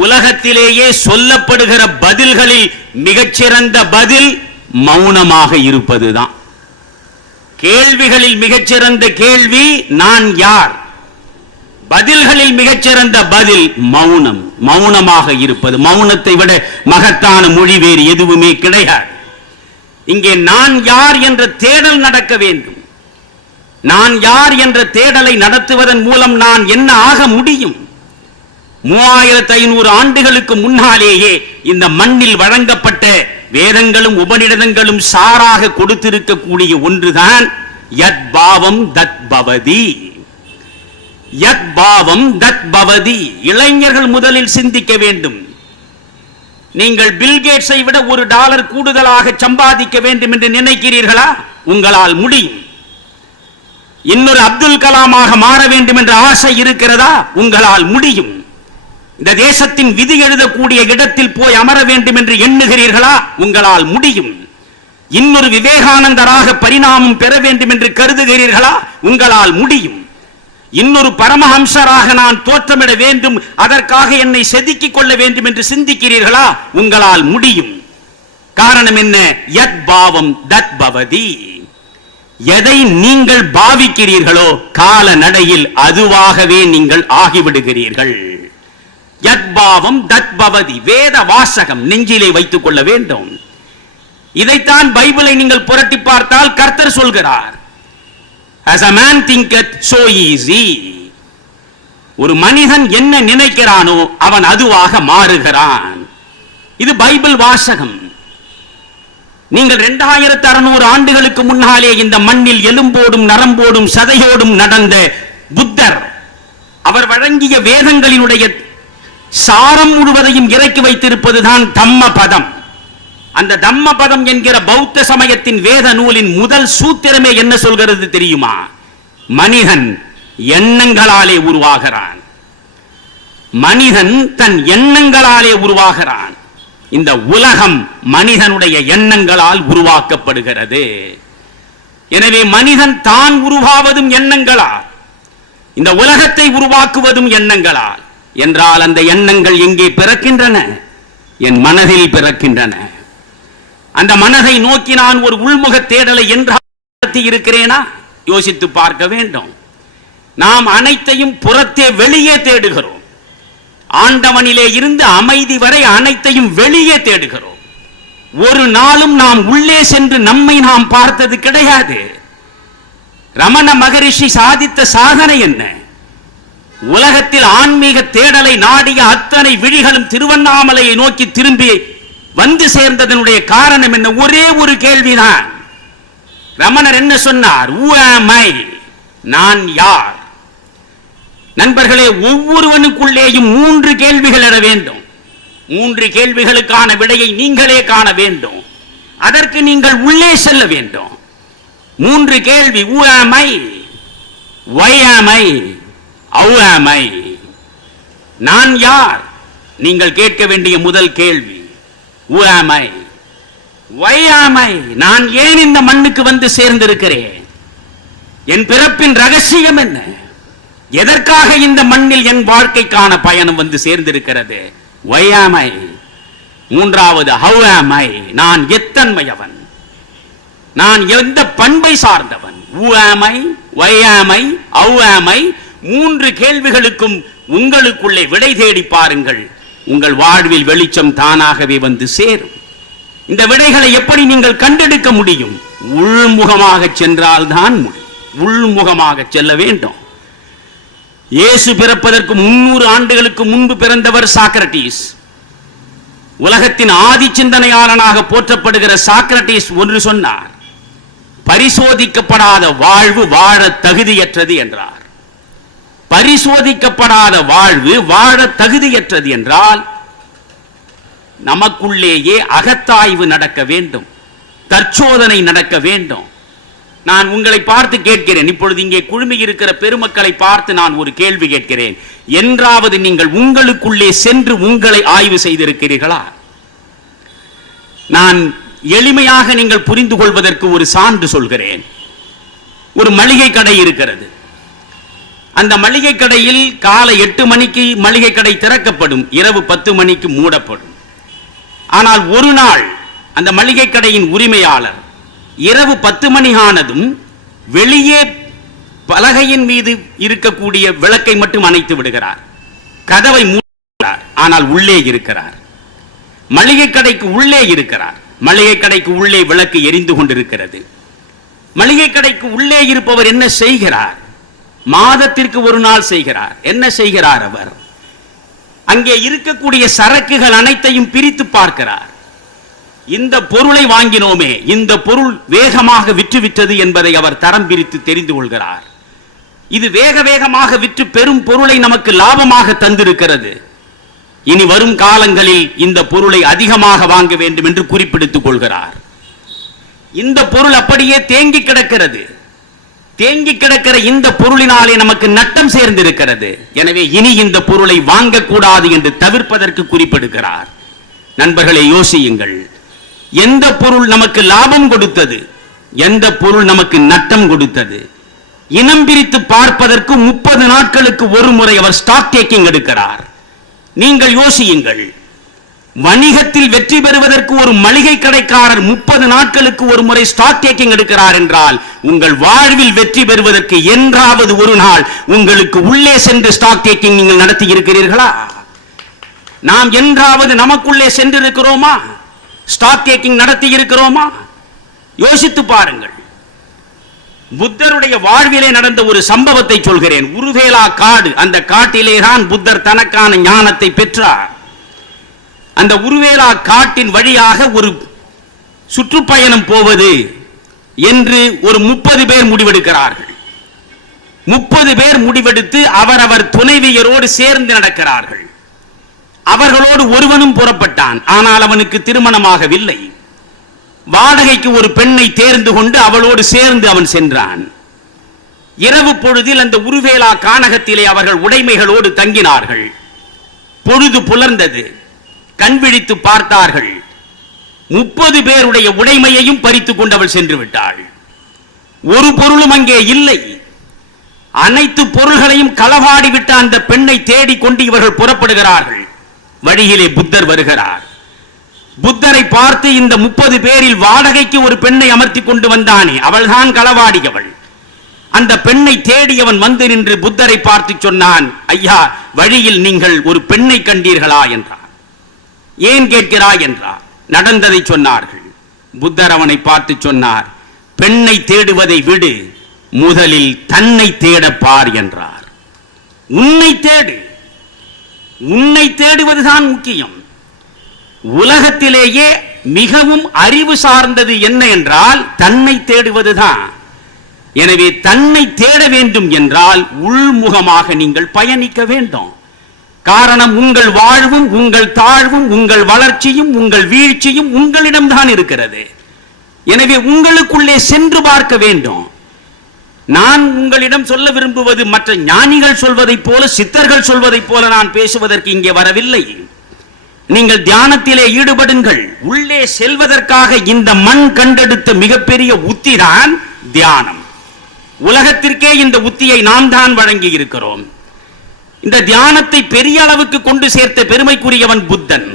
உலகத்திலேயே சொல்லப்படுகிற பதில்களில் மிகச்சிறந்த பதில் மௌனமாக இருப்பதுதான். கேள்விகளில் மிகச்சிறந்த கேள்வி நான் யார், பதில்களில் மிகச்சிறந்த பதில் மௌனம், மௌனமாக இருப்பது. மௌனத்தை விட மகத்தான மொழி வேறு எதுவுமே கிடையாது. இங்கே நான் யார் என்ற தேடல் நடக்க வேண்டும். நான் யார் என்ற தேடலை நடத்துவதன் மூலம் நான் என்ன ஆக முடியும்? 3500 ஆண்டுகளுக்கு முன்னாலேயே இந்த மண்ணில் வழங்கப்பட்ட வேதங்களும் உபநிடதங்களும் சாராக கொடுத்திருக்கக்கூடிய ஒன்றுதான் யத் பாவம் தத் பவதி. யத் பாவம் தத் பவதி. இளைஞர்கள் முதலில் சிந்திக்க வேண்டும். நீங்கள் பில்கேட்ஸை விட $1 கூடுதலாக சம்பாதிக்க வேண்டும் என்று நினைக்கிறீர்களா? உங்களால் முடியும். இன்னொரு அப்துல் கலாமாக மாற வேண்டும் என்ற ஆசை இருக்கிறதா? உங்களால் முடியும். இந்த தேசத்தின் விதி எழுதக்கூடிய இடத்தில் போய் அமர வேண்டும் என்று எண்ணுகிறீர்களா? உங்களால் முடியும். இன்னொரு விவேகானந்தராக பரிணாமம் பெற வேண்டும் என்று கருதுகிறீர்களா? உங்களால் முடியும். இன்னொரு பரமஹம்சராக நான் தோற்றமிட வேண்டும், அதற்காக என்னை செதுக்கிக் கொள்ள வேண்டும் என்று சிந்திக்கிறீர்களா? உங்களால் முடியும். காரணம் என்ன? யத் பாவம் தத் பவதி. எதை நீங்கள் பாவிக்கிறீர்களோ கால நடையில் அதுவாகவே நீங்கள் ஆகிவிடுகிறீர்கள். யத் பாவம் தத் பவதி. வேத வாசகம் நெஞ்சிலே வைத்துக் கொள்ள வேண்டும். இதைத்தான் பைபிளை நீங்கள் புரட்டி பார்த்தால் கர்த்தர் சொல்கிறார், As a man thinketh, so is he. ஒரு மனிதன் என்ன நினைக்கிறானோ அவன் அதுவாக மாறுகிறான். இது பைபிள் வாசகம். நீங்கள் 2600 ஆண்டுகளுக்கு முன்னாலே இந்த மண்ணில் எலும்போடும் நரம்போடும் சதையோடும் நடந்த புத்தர் அவர் வழங்கிய வேதங்களினுடைய சாரம் முழுவதையும் இறக்கி வைத்திருப்பதுதான் தம்மபதம். அந்த தம்மபதம் என்கிற பௌத்த சமயத்தின் வேத நூலின் முதல் சூத்திரமே என்ன சொல்கிறது தெரியுமா? மனிதன் எண்ணங்களாலே உருவாகிறான். மனிதன் தன் எண்ணங்களாலே உருவாகிறான். இந்த உலகம் மனிதனுடைய எண்ணங்களால் உருவாக்கப்படுகிறது. எனவே மனிதன் தான் உருவாவதும் எண்ணங்களால், இந்த உலகத்தை உருவாக்குவதும் எண்ணங்களால். என்றால் அந்த எண்ணங்கள் எங்கே பிறக்கின்றன? என் மனதில் பிறக்கின்றன. அந்த மனதை நோக்கி நான் ஒரு உள்முக தேடலை நடத்தி இருக்கிறேனா? யோசித்து பார்க்க வேண்டும். நாம் அனைத்தையும் புறத்தே வெளியே தேடுகிறோம். ஆண்டவனிலே இருந்து அமைதி வரை அனைத்தையும் வெளியே தேடுகிறோம். ஒரு நாளும் நாம் உள்ளே சென்று நம்மை நாம் பார்த்தது கிடையாது. ரமண மகரிஷி சாதித்த சாதனை என்ன? உலகத்தில் ஆன்மீக தேடலை நாடிய அத்தனை விழிகளும் திருவண்ணாமலையை நோக்கி திரும்பி வந்து சேர்ந்ததனுடைய காரணம் என்ன? ஒரே ஒரு கேள்விதான். ரமணர் என்ன சொன்னார்? Who am I? நான் யார்? நண்பர்களே, ஒவ்வொருவனுக்குள்ளேயும் 3 கேள்விகள் எழ வேண்டும். 3 கேள்விகளுக்கான விடையை நீங்களே காண வேண்டும். அதற்கு நீங்கள் உள்ளே செல்ல வேண்டும். 3 கேள்வி. Who am I? Why am I? How am I? நான் யார்? நீங்கள் கேட்க வேண்டிய முதல் கேள்வி. Who am I? Why am I? நான் ஏன் இந்த மண்ணுக்கு வந்து சேர்ந்திருக்கிறேன்? என் பிறப்பின் ரகசியம் என்ன? எதற்காக இந்த மண்ணில் என் வாழ்க்கைக்கான பயணம் வந்து சேர்ந்திருக்கிறது? Why am I? மூன்றாவது, how am I? நான் எத்தன்மையவன்? நான் எந்த பண்பை சார்ந்தவன்? Who am I? Why am I? How am I? 3 கேள்விகளுக்கும் உங்களுக்குள்ளே விடை தேடி பாருங்கள். உங்கள் வாழ்வில் வெளிச்சம் தானாகவே வந்து சேரும். இந்த விடைகளை எப்படி நீங்கள் கண்டெடுக்க முடியும்? உள்முகமாக சென்றால் தான் முடியும். உள்முகமாக செல்ல வேண்டும். இயேசு பிறப்பதற்கு 300 ஆண்டுகளுக்கு முன்பு பிறந்தவர் சாக்ரட்டிஸ். உலகத்தின் ஆதி சிந்தனையாளனாக போற்றப்படுகிற சாக்ரட்டிஸ் ஒன்று சொன்னார்: பரிசோதிக்கப்படாத வாழ்வு வாழ தகுதியற்றது என்றார். பரிசோதிக்கப்படாத வாழ்வு வாழ தகுதியற்றது என்றால் நமக்குள்ளேயே அகத்தாய்வு நடக்க வேண்டும், தற்சோதனை நடக்க வேண்டும். நான் உங்களை பார்த்து கேட்கிறேன், இப்பொழுது இங்கே குழுமி இருக்கிற பெருமக்களை பார்த்து நான் ஒரு கேள்வி கேட்கிறேன். என்றாவது நீங்கள் உங்களுக்குள்ளே சென்று உங்களை ஆய்வு செய்திருக்கிறீர்களா? நான் எளிமையாக நீங்கள் புரிந்து கொள்வதற்கு ஒரு சான்று சொல்கிறேன். ஒரு மளிகை கடை இருக்கிறது. அந்த மளிகை கடையில் காலை 8 மணிக்கு மளிகை கடை திறக்கப்படும், இரவு 10 மணிக்கு மூடப்படும். ஆனால் ஒரு நாள் அந்த மளிகை கடையின் உரிமையாளர் இரவு 10 மணி ஆனதும் வெளியே பலகையின் மீது இருக்கக்கூடிய விளக்கை மட்டும் அணைத்து விடுகிறார். கதவை மூடுகிறார். ஆனால் உள்ளே இருக்கிறார். மளிகை கடைக்கு உள்ளே இருக்கிறார். மளிகை கடைக்கு உள்ளே விளக்கு எரிந்து கொண்டிருக்கிறது. மளிகை கடைக்கு உள்ளே இருப்பவர் என்ன செய்கிறார்? மாதத்திற்கு ஒரு நாள் செய்கிறார். என்ன செய்கிறார் அவர்? அங்கே இருக்கக்கூடிய சரக்குகள் அனைத்தையும் பிரித்து பார்க்கிறார். இந்த பொருளை வாங்கினோமே, இந்த பொருள் வேகமாக விற்றுவிட்டது என்பதை அவர் தரம் பிரித்து தெரிந்து கொள்கிறார். இது வேக வேகமாக விற்று பெரும் பொருளை நமக்கு லாபமாக தந்திருக்கிறது. இனி வரும் காலங்களில் இந்த பொருளை அதிகமாக வாங்க வேண்டும் என்று குறிப்பிடுத்துக் கொள்கிறார். இந்த பொருள் அப்படியே தேங்கி கிடக்கிறது. தேங்கி கிடக்கிற இந்த பொருளினாலே நமக்கு நட்டம் சேர்ந்திருக்கிறது. எனவே இனி இந்த பொருளை வாங்கக்கூடாது என்று தவிர்ப்பதற்கு குறிப்பிடுகிறார். நண்பர்களை யோசியுங்கள். எந்த பொருள் நமக்கு லாபம் கொடுத்தது? எந்த பொருள் நமக்கு நட்டம் கொடுத்தது? இனம் பிரித்து பார்ப்பதற்கு 30 நாட்களுக்கு ஒரு முறை அவர் ஸ்டாக் டேக்கிங் எடுக்கிறார். நீங்கள் யோசியுங்கள். வணிகத்தில் வெற்றி பெறுவதற்கு ஒரு மளிகை கடைக்காரர் 30 நாட்களுக்கு ஒரு முறை ஸ்டாக் டேக்கிங் எடுக்கிறார் என்றால், உங்கள் வாழ்வில் வெற்றி பெறுவதற்கு என்றாவது ஒரு நாள் உங்களுக்கு உள்ளே சென்று ஸ்டாக் டேக்கிங் நீங்கள் நடத்தி இருக்கிறீர்களா? நாம் என்றாவது நமக்குள்ளே சென்றிருக்கிறோமா? ஸ்டாக் டேக்கிங் நடத்தி இருக்கிறோமா? யோசித்து பாருங்கள். புத்தருடைய வாழ்விலே நடந்த ஒரு சம்பவத்தை சொல்கிறேன். உருவேலா காடு, அந்த காட்டிலே தான் புத்தர் தனக்கான ஞானத்தை பெற்றார். அந்த உருவேலா காட்டின் வழியாக ஒரு சுற்றுப்பயணம் போவது என்று ஒரு 30 பேர் முடிவெடுக்கிறார்கள். 30 பேர் முடிவெடுத்து அவரவர் துணைவியரோடு சேர்ந்து நடக்கிறார்கள். அவர்களோடு ஒருவனும் புறப்பட்டான். ஆனால் அவனுக்கு திருமணமாகவில்லை. வாடகைக்கு ஒரு பெண்ணை தேர்ந்து கொண்டு அவளோடு சேர்ந்து அவன் சென்றான். இரவு பொழுதில் அந்த உருவேலா கானகத்திலே அவர்கள் உடைமைகளோடு தங்கினார்கள். பொழுது புலர்ந்தது. கண் விழித்து பார்த்தார்கள். 30 பேருடைய உடைமையையும் பறித்துக் கொண்டு அவள் சென்று விட்டாள். ஒரு பொருளும் அங்கே இல்லை. அனைத்து பொருள்களையும் களவாடி விட்ட அந்த பெண்ணை தேடிக்கொண்டு இவர்கள் புறப்படுகிறார்கள். வழியிலே புத்தர் வருகிறார். புத்தரை பார்த்து, இந்த 30 பேரில் வாடகைக்கு ஒரு பெண்ணை அமர்த்தி கொண்டு வந்தானே, அவள்தான் களவாடியவள். அந்த பெண்ணை தேடியவன் வந்து நின்று புத்தரை பார்த்து சொன்னான், ஐயா, வழியில் நீங்கள் ஒரு பெண்ணை கண்டீர்களா என்றார். ஏன் கேட்கிறாய் என்றார். நடந்ததை சொன்னார்கள். புத்தர் அவனை பார்த்து சொன்னார், பெண்ணை தேடுவதை விடு, முதலில் தன்னை தேட பார் என்றார். உன்னை தேடு. உன்னை தேடுவதுதான் முக்கியம். உலகத்திலேயே மிகவும் அறிவு சார்ந்தது என்ன என்றால் தன்னை தேடுவதுதான். எனவே தன்னை தேட வேண்டும் என்றால் உள்முகமாக நீங்கள் பயணிக்க வேண்டும். காரணம், உங்கள் வாழ்வும் உங்கள் தாழ்வும் உங்கள் வளர்ச்சியும் உங்கள் வீழ்ச்சியும் உங்களிடம்தான் இருக்கிறது. எனவே உங்களுக்குள்ளே சென்று பார்க்க வேண்டும். நான் உங்களிடம் சொல்ல விரும்புவது மற்ற ஞானிகள் சொல்வதைப் போல, சித்தர்கள் சொல்வதைப் போல நான் பேசுவதற்கு இங்கே வரவில்லை. நீங்கள் தியானத்திலே ஈடுபடுங்கள். உள்ளே செல்வதற்காக இந்த மண் கண்டெடுத்த மிகப்பெரிய உத்திதான் தியானம். உலகத்திற்கே இந்த உத்தியை நாம் தான் வழங்கி இருக்கிறோம். இந்த தியானத்தை பெரிய அளவுக்கு கொண்டு சேர்த்த பெருமைக்குரியவன் புத்தன்.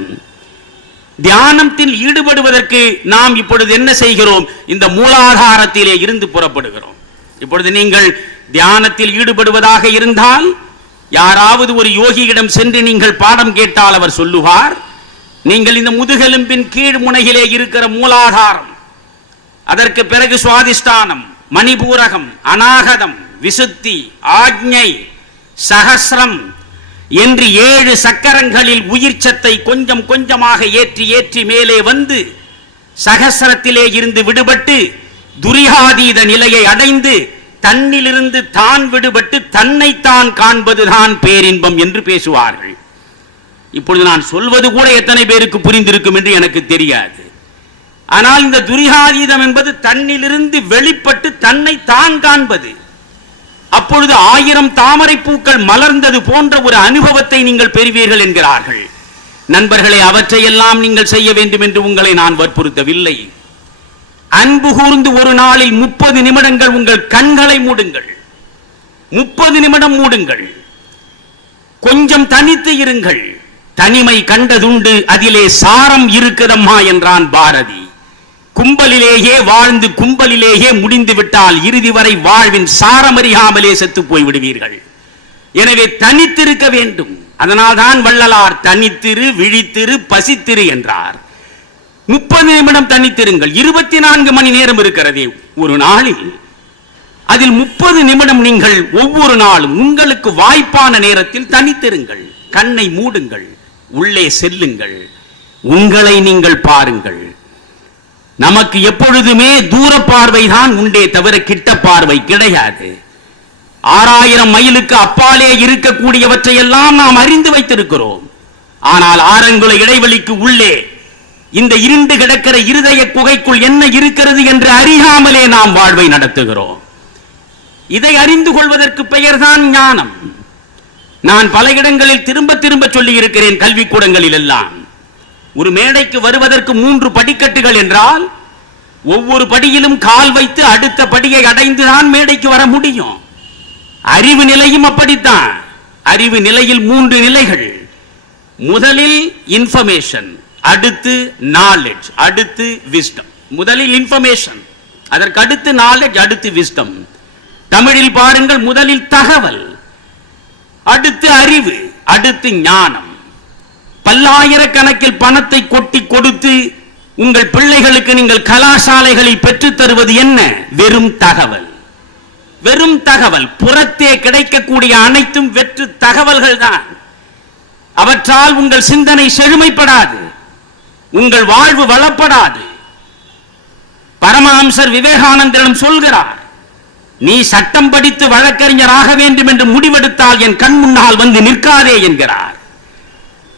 தியானத்தில் ஈடுபடுவதற்கு நாம் இப்பொழுது என்ன செய்கிறோம்? இந்த மூலாதாரத்திலே இருந்து புறப்படுகிறோம். இப்பொழுது நீங்கள் தியானத்தில் ஈடுபடுவதாக இருந்தால், யாராவது ஒரு யோகியிடம் சென்று நீங்கள் பாடம் கேட்டால் அவர் சொல்லுவார், நீங்கள் இந்த முதுகெலும்பின் கீழ் முனையிலே இருக்கிற மூலாதாரம், அதற்கு பிறகு சுவாதிஷ்டானம், மணிபூரகம், அநாகதம், விசுத்தி, ஆக்ஞை, சகஸ்ரம் என்று 7 சக்கரங்களில் உயிர் சத்தை கொஞ்சம் கொஞ்சமாக ஏற்றி ஏற்றி மேலே வந்து சகஸ்ரத்திலே இருந்து விடுபட்டு துரியாதீத நிலையை அடைந்து தன்னிலிருந்து தான் விடுபட்டு தன்னைத்தான் காண்பதுதான் பேரின்பம் என்று பேசுவார்கள். இப்பொழுது நான் சொல்வது கூட எத்தனை பேருக்கு புரிந்திருக்கும் என்று எனக்கு தெரியாது. ஆனால் இந்த துரியாதீதம் என்பது தன்னிலிருந்து வெளிப்பட்டு தன்னை தான் காண்பது. அப்பொழுது 1000 தாமரை பூக்கள் மலர்ந்தது போன்ற ஒரு அனுபவத்தை நீங்கள் பெறுவீர்கள் என்கிறார்கள். நண்பர்களே, அவற்றையெல்லாம் நீங்கள் செய்ய வேண்டும் என்று உங்களை நான் வற்புறுத்தவில்லை. அன்பு கூர்ந்து ஒரு நாளில் 30 நிமிடங்கள் உங்கள் கண்களை மூடுங்கள். 30 நிமிடம் மூடுங்கள். கொஞ்சம் தனித்து இருங்கள். தனிமை கண்டதுண்டு, அதிலே சாரம் இருக்குதம்மா என்றான் பாரதி. கும்பலிலேயே வாழ்ந்து கும்பலிலேயே முடிந்து விட்டால் இறுதி வரை வாழ்வின் சாரமறியாமலே செத்து போய் விடுவீர்கள். எனவே தனித்திருக்க வேண்டும். அதனால் தான் வள்ளலார் தனித்திரு, விழித்திரு, பசித்திரு என்றார். 30 நிமிடம் தனித்திருங்கள். 24 மணி நேரம் இருக்கிறதே ஒரு நாளில், அதில் 30 நிமிடம் நீங்கள் ஒவ்வொரு நாளும் உங்களுக்கு வாய்ப்பான நேரத்தில் தனித்திருங்கள். கண்ணை மூடுங்கள், உள்ளே செல்லுங்கள், உங்களை நீங்கள் பாருங்கள். நமக்கு எப்பொழுதுமே தூர பார்வை தான் உண்டே தவிர கிட்ட பார்வை கிடையாது. 6000 மைலுக்கு அப்பாலே இருக்கக்கூடியவற்றையெல்லாம் நாம் அறிந்து வைத்திருக்கிறோம். ஆனால் 6 அங்குல இடைவெளிக்கு உள்ளே இந்த இருண்டு கிடக்கிற இருதய குகைக்குள் என்ன இருக்கிறது என்று அறியாமலே நாம் வாழ்வை நடத்துகிறோம். இதை அறிந்து கொள்வதற்கு பெயர்தான் ஞானம். நான் பல இடங்களில் திரும்ப திரும்ப சொல்லி இருக்கிறேன். கல்விக்கூடங்களில் எல்லாம் ஒரு மேடைக்கு வருவதற்கு 3 படிக்கட்டுகள் என்றால் ஒவ்வொரு படியிலும் கால் வைத்து அடுத்த படியை அடைந்துதான் மேடைக்கு வர முடியும். அறிவு நிலையும் அப்படித்தான். அறிவு நிலையில் 3 நிலைகள். முதலில் இன்ஃபர்மேஷன், அடுத்து நாலேஜ், அடுத்து விஸ்டம். முதலில் இன்ஃபர்மேஷன், அதற்கு அடுத்து நாலேஜ், அடுத்து விஸ்டம். தமிழில் பாருங்கள், முதலில் தகவல், அடுத்து அறிவு, அடுத்து ஞானம். பல்லாயிரக்கணக்கில் பணத்தை கொட்டி கொடுத்து உங்கள் பிள்ளைகளுக்கு நீங்கள் கலாசாலைகளில் பெற்றுத் தருவது என்ன? வெறும் தகவல். வெறும் தகவல். புறத்தே கிடைக்கக்கூடிய அனைத்தும் வெற்று தகவல்கள் தான். அவற்றால் உங்கள் சிந்தனை செழுமைப்படாது, உங்கள் வாழ்வு வளப்படாது. பரமஹம்சர் விவேகானந்தரிடம் சொல்கிறார், நீ சட்டம் படித்து வழக்கறிஞராக வேண்டும் என்று முடிவெடுத்தால் என் கண் முன்னால் வந்து நிற்காதே என்கிறார்.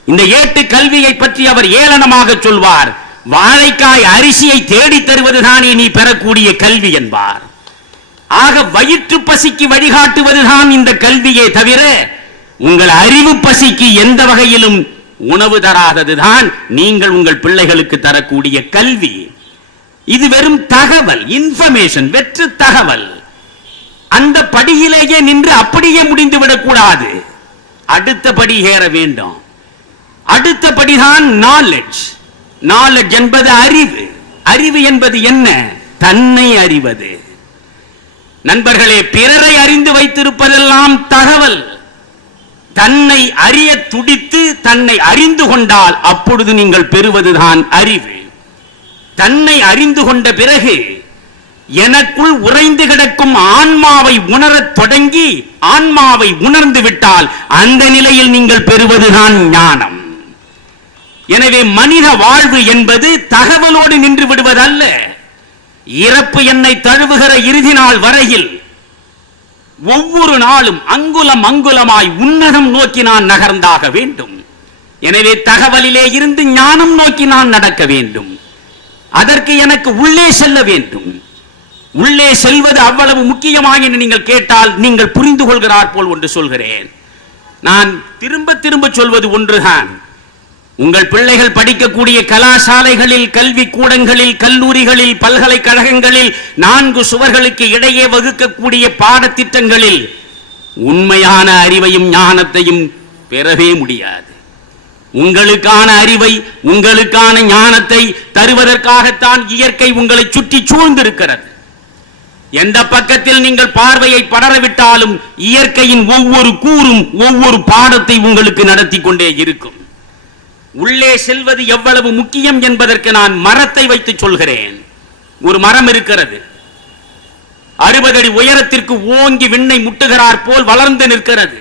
இந்த ஏட்டு கல்வியை பற்றி அவர் ஏளனமாக சொல்வார், வாழைக்காய் அரிசியை தேடி தருவதுதானே நீ பெறக்கூடிய கல்வி என்பார். ஆக வயிற்று பசிக்கு வழிகாட்டுவதுதான் இந்த கல்வியே தவிர உங்கள் அறிவு பசிக்கு எந்த வகையிலும் உணவு தராததுதான் நீங்கள் உங்கள் பிள்ளைகளுக்கு தரக்கூடிய கல்வி. இது வெறும் தகவல், இன்ஃபர்மேஷன், வெற்று தகவல். அந்த படியிலேயே நின்று அப்படியே முடிந்துவிடக் கூடாது, அடுத்த படி ஏற வேண்டும். அடுத்த படிதான் நாலெட்ஜ். நாலெட்ஜ் என்பது அறிவு. அறிவு என்பது என்ன? தன்னை அறிவது. நண்பர்களே, பிறரை அறிந்து வைத்திருப்பதெல்லாம் தகவல். தன்னை அறிய துடித்து தன்னை அறிந்து கொண்டால் அப்பொழுது நீங்கள் பெறுவதுதான் அறிவு. தன்னை அறிந்து கொண்ட பிறகு எனக்குள் உறைந்து கிடக்கும் ஆன்மாவை உணரத் தொடங்கி ஆன்மாவை உணர்ந்து விட்டால் அந்த நிலையில் நீங்கள் பெறுவதுதான் ஞானம். எனவே மனித வாழ்வு என்பது தகவலோடு நின்று விடுவதல்ல. இறப்பு என்னை தழுவுகிற இறுதி நாள் வரையில் ஒவ்வொரு நாளும் அங்குலம் அங்குலமாய் உன்னதம் நோக்கி நான் நகர்ந்தாக வேண்டும். எனவே தகவலிலே இருந்து ஞானம் நோக்கி நான் நடக்க வேண்டும். அதற்கு எனக்கு உள்ளே செல்ல வேண்டும். உள்ளே செல்வது அவ்வளவு முக்கியமாக என்று நீங்கள் கேட்டால் நீங்கள் புரிந்து கொள்கிறார் போல் ஒன்று சொல்கிறேன். நான் திரும்ப திரும்ப சொல்வது ஒன்றுதான். உங்கள் பிள்ளைகள் படிக்கக்கூடிய கலாசாலைகளில், கல்வி கூடங்களில், கல்லூரிகளில், பல்கலைக்கழகங்களில், 4 சுவர்களுக்கு இடையே வகுக்கக்கூடிய பாடத்திட்டங்களில் உண்மையான அறிவையும் ஞானத்தையும் பெறவே முடியாது. உங்களுக்கான அறிவை, உங்களுக்கான ஞானத்தை தருவதற்காகத்தான் இயற்கை உங்களை சுற்றி சூழ்ந்திருக்கிறது. எந்த பக்கத்தில் நீங்கள் பார்வையை படரவிட்டாலும் இயற்கையின் ஒவ்வொரு கூறும் ஒவ்வொரு பாடத்தை உங்களுக்கு நடத்தி கொண்டே இருக்கும். உள்ளே செல்வது எவ்வளவு முக்கியம் என்பதற்கு நான் மரத்தை வைத்து சொல்கிறேன். ஒரு மரம் இருக்கிறது, 60 அடி உயரத்திற்கு ஓங்கி விண்ணை முட்டுகிறார் போல் வளர்ந்து நிற்கிறது.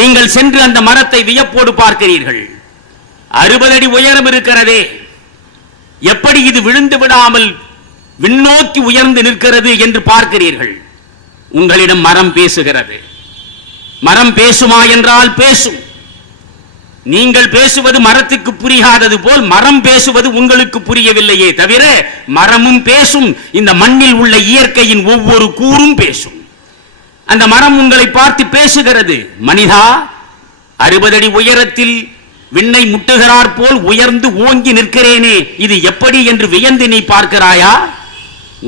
நீங்கள் சென்று அந்த மரத்தை வியப்போடு பார்க்கிறீர்கள். 60 அடி உயரம் இருக்கிறதே, எப்படி இது விழுந்து விடாமல் விண்ணோக்கி உயர்ந்து நிற்கிறது என்று பார்க்கிறீர்கள். உங்களிடம் மரம் பேசுகிறது. மரம் பேசுமா என்றால் பேசும். நீங்கள் பேசுவது மரத்துக்கு புரியாதது போல் மரம் பேசுவது உங்களுக்கு புரியவில்லையே தவிர மரமும் பேசும். இந்த மண்ணில் உள்ள இயற்கையின் ஒவ்வொரு கூறும் பேசும். அந்த மரம் உங்களை பார்த்து பேசுகிறது. மனிதா, 60 அடி உயரத்தில் விண்ணை முட்டுகிறார் போல் உயர்ந்து ஓங்கி நிற்கிறேனே, இது எப்படி என்று வியந்து நீ பார்க்கிறாயா?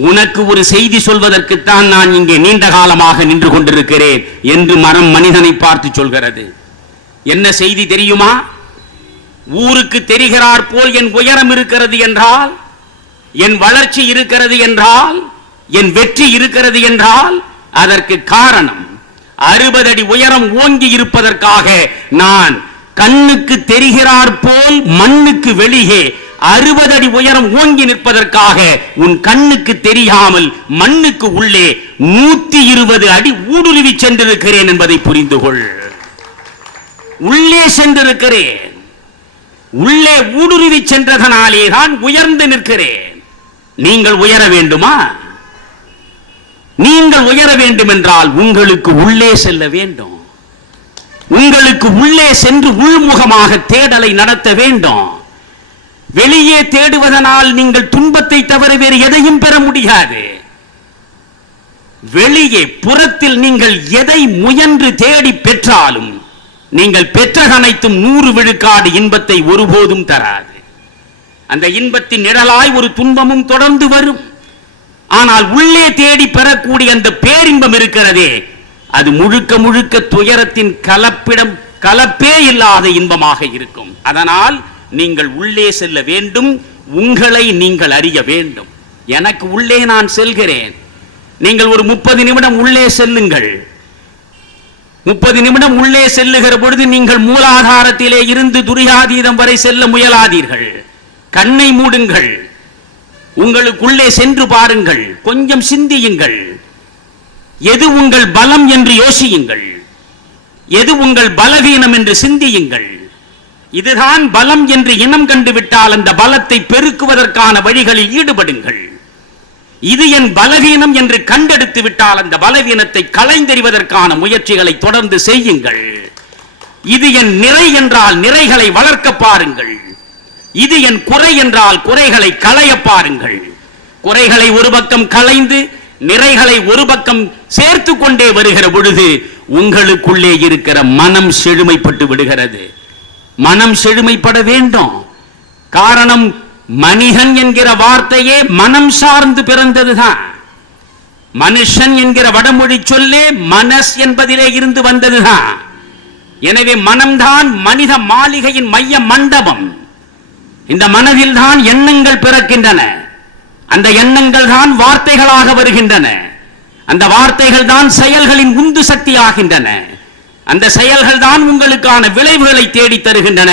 உனக்கு ஒரு செய்தி சொல்வதற்குத்தான் நான் இங்கே நீண்ட காலமாக நின்று கொண்டிருக்கிறேன் என்று மரம் மனிதனை பார்த்து சொல்கிறது. என்ன செய்தி தெரியுமா? ஊருக்கு தெரிகிறார் போல் என் உயரம் இருக்கிறது என்றால், என் வளர்ச்சி இருக்கிறது என்றால், என் வெற்றி இருக்கிறது என்றால் அதற்கு காரணம் 60 அடி உயரம் ஓங்கி இருப்பதற்காக நான் கண்ணுக்கு தெரிகிறார் போல் மண்ணுக்கு வெளியே 60 அடி உயரம் ஓங்கி நிற்பதற்காக உன் கண்ணுக்கு தெரியாமல் மண்ணுக்கு உள்ளே 120 அடி ஊடுருவி சென்றிருக்கிறேன் என்பதை புரிந்து கொள். உள்ளே சென்றிருக்கிறேன். உள்ளே ஊடுருவி சென்றதனாலே தான் உயர்ந்து நிற்கிறேன். நீங்கள் உயர வேண்டுமா? நீங்கள் உயர வேண்டும் என்றால் உங்களுக்கு உள்ளே செல்ல வேண்டும். உங்களுக்கு உள்ளே சென்று உள்முகமாக தேடலை நடத்த வேண்டும். வெளியே தேடுவதனால் நீங்கள் துன்பத்தை தவிர வேறு எதையும் பெற முடியாது. வெளியே புறத்தில் நீங்கள் எதை முயன்று தேடி பெற்றாலும் நீங்கள் பெற்ற அனைத்தும் 100 விழுக்காடு இன்பத்தை ஒருபோதும் தராது. அந்த இன்பத்தின் நிழலாய் ஒரு துன்பமும் தொடர்ந்து வரும். ஆனால் உள்ளே தேடி பெறக்கூடிய அந்த பேரின்பம் இருக்கிறதே, அது முழுக்க முழுக்க துயரத்தின் கலப்பே இல்லாத இன்பமாக இருக்கும். அதனால் நீங்கள் உள்ளே செல்ல வேண்டும். உங்களை நீங்கள் அறிய வேண்டும். எனக்கு உள்ளே நான் செல்கிறேன். நீங்கள் ஒரு 30 நிமிடம் உள்ளே செல்லுங்கள். 30 நிமிடம் உள்ளே செல்லுகிற பொழுது நீங்கள் மூலாதாரத்திலே இருந்து துரியாதீதம் வரை செல்ல முயலாதீர்கள். கண்ணை மூடுங்கள். உங்களுக்குள்ளே சென்று பாருங்கள். கொஞ்சம் சிந்தியுங்கள். எது உங்கள் பலம் என்று யோசியுங்கள், எது உங்கள் பலவீனம் என்று சிந்தியுங்கள். இதுதான் பலம் என்று இனம் கண்டுவிட்டால் அந்த பலத்தை பெருக்குவதற்கான வழிகளில் ஈடுபடுங்கள். இது என் பலவீனம் என்று கண்டெடுத்து விட்டால் அந்த பலவீனத்தை களைந்தெறிவதற்கான முயற்சிகளை தொடர்ந்து செய்யுங்கள். இது என் நிறை என்றால் நிறைகளை வளர்க்க பாருங்கள். இது என் குறை என்றால் குறைகளை களைய பாருங்கள். குறைகளை ஒரு பக்கம் களைந்து நிறைகளை ஒரு பக்கம் சேர்த்து கொண்டே வருகிற பொழுது உங்களுக்குள்ளே இருக்கிற மனம் செழுமைப்பட்டு விடுகிறது. மனம் செழுமைப்பட வேண்டும். காரணம், மனிதன் என்கிற வார்த்தையே மனம் சார்ந்து பிறந்ததுதான். மனுஷன் என்கிற வடமொழி சொல்லே மனஸ் என்பதிலே இருந்து வந்ததுதான். எனவே மனம்தான் மனித மாளிகையின் மைய மண்டபம். இந்த மனதில் தான் எண்ணங்கள் பிறக்கின்றன. அந்த எண்ணங்கள் தான் வார்த்தைகளாக வருகின்றன. அந்த வார்த்தைகள் தான் செயல்களின் உந்து சக்தி ஆகின்றன. அந்த செயல்கள் தான் உங்களுக்கான விளைவுகளை தேடி தருகின்றன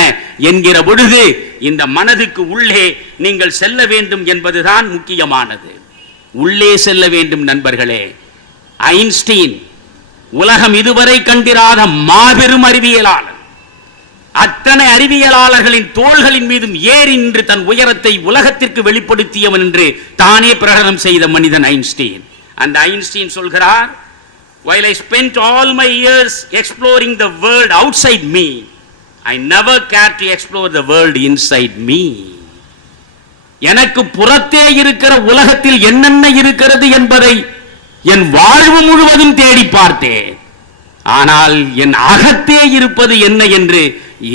என்கிற பொழுது இந்த மனதுக்கு உள்ளே நீங்கள் செல்ல வேண்டும் என்பதுதான் முக்கியமானது. உள்ளே செல்ல வேண்டும் நண்பர்களே. ஐன்ஸ்டீன் உலகம் இதுவரை கண்டிராத மாபெரும் அறிவியலாளர். அத்தனை அறிவியலாளர்களின் தோள்களின் மீதும் ஏறி நின்று தன் உயரத்தை உலகத்திற்கு வெளிப்படுத்தியவன் என்று தானே பிரகடனம் செய்த மனிதன் ஐன்ஸ்டீன். அந்த ஐன்ஸ்டீன் சொல்கிறார், while I spent all my years exploring the world outside me, I never cared to explore the world inside me. எனக்கு புறத்தே இருக்கிற உலகத்தில் என்னென்ன இருக்கிறது என்பதை என் வாழ்வு முழுவதும் தேடி பார்த்தேன். ஆனால் என் அகத்தே இருப்பது என்ன என்று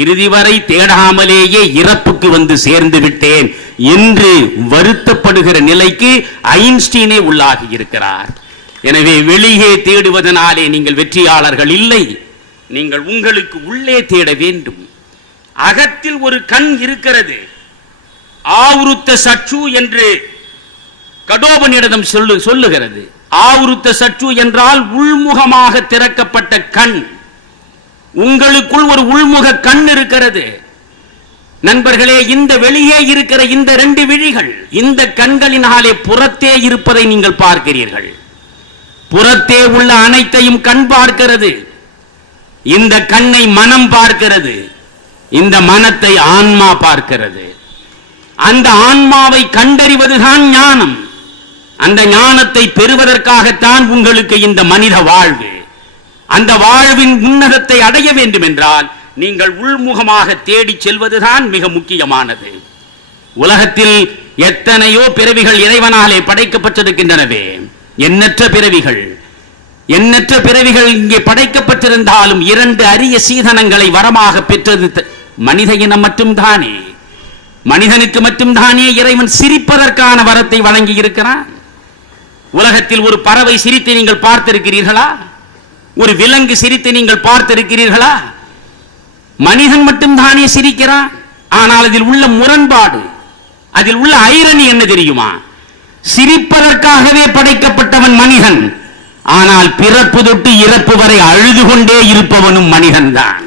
இறுதி வரை தேடாமலேயே இறப்புக்கு வந்து சேர்ந்து விட்டேன் என்று வருத்தப்படுகிற நிலைக்கு ஐன்ஸ்டீனே உள்ளாகி இருக்கிறார். எனவே வெளியே தேடுவதனாலே நீங்கள் வெற்றியாளர்கள் இல்லை. நீங்கள் உங்களுக்கு உள்ளே தேட வேண்டும். அகத்தில் ஒரு கண் இருக்கிறது. ஆவருத்த சச்சு என்று கடோபனிடம் சொல்லுகிறது. ஆவருத்த சச்சு என்றால் உள்முகமாக திறக்கப்பட்ட கண். உங்களுக்குள் ஒரு உள்முக கண் இருக்கிறது நண்பர்களே. இந்த வெளியே இருக்கிற இந்த 2 விழிகள், இந்த கண்களினாலே புறத்தே இருப்பதை நீங்கள் பார்க்கிறீர்கள். புறத்தே உள்ள அனைத்தையும் கண் பார்க்கிறது. இந்த கண்ணை மனம் பார்க்கிறது. இந்த மனத்தை ஆன்மா பார்க்கிறது. அந்த ஆன்மாவை கண்டறிவதுதான் ஞானம். அந்த ஞானத்தை பெறுவதற்காகத்தான் உங்களுக்கு இந்த மனித வாழ்வு. அந்த வாழ்வின் உன்னதத்தை அடைய வேண்டும் என்றால் நீங்கள் உள்முகமாக தேடி செல்வதுதான் மிக முக்கியமானது. உலகத்தில் எத்தனையோ பிறவிகள் இறைவனாலே படைக்கப்பட்டிருக்கின்றனவே, எண்ணற்ற பிறவிகள். எண்ணற்ற பிறவிகள் இங்கே படைக்கப்பட்டிருந்தாலும் 2 அரிய சீதனங்களை வரமாக பெற்றது மனித இனம் மட்டும்தானே. மனிதனுக்கு மட்டும்தானே இறைவன் சிரிப்பதற்கான வரத்தை வழங்கி இருக்கிறான். உலகத்தில் ஒரு பறவை சிரித்து நீங்கள் பார்த்திருக்கிறீர்களா? ஒரு விலங்கு சிரித்து நீங்கள் பார்த்திருக்கிறீர்களா? மனிதன் மட்டும்தானே சிரிக்கிறான். ஆனால் அதில் உள்ள முரண்பாடு, அதில் உள்ள ஐரணி என்ன தெரியுமா? சிரிப்பதற்காகவே படைக்கப்பட்டவன் மனிதன். ஆனால் பிறப்பு தொட்டு இறப்பு வரை அழுது கொண்டே இருப்பவனும் மனிதன்தான்.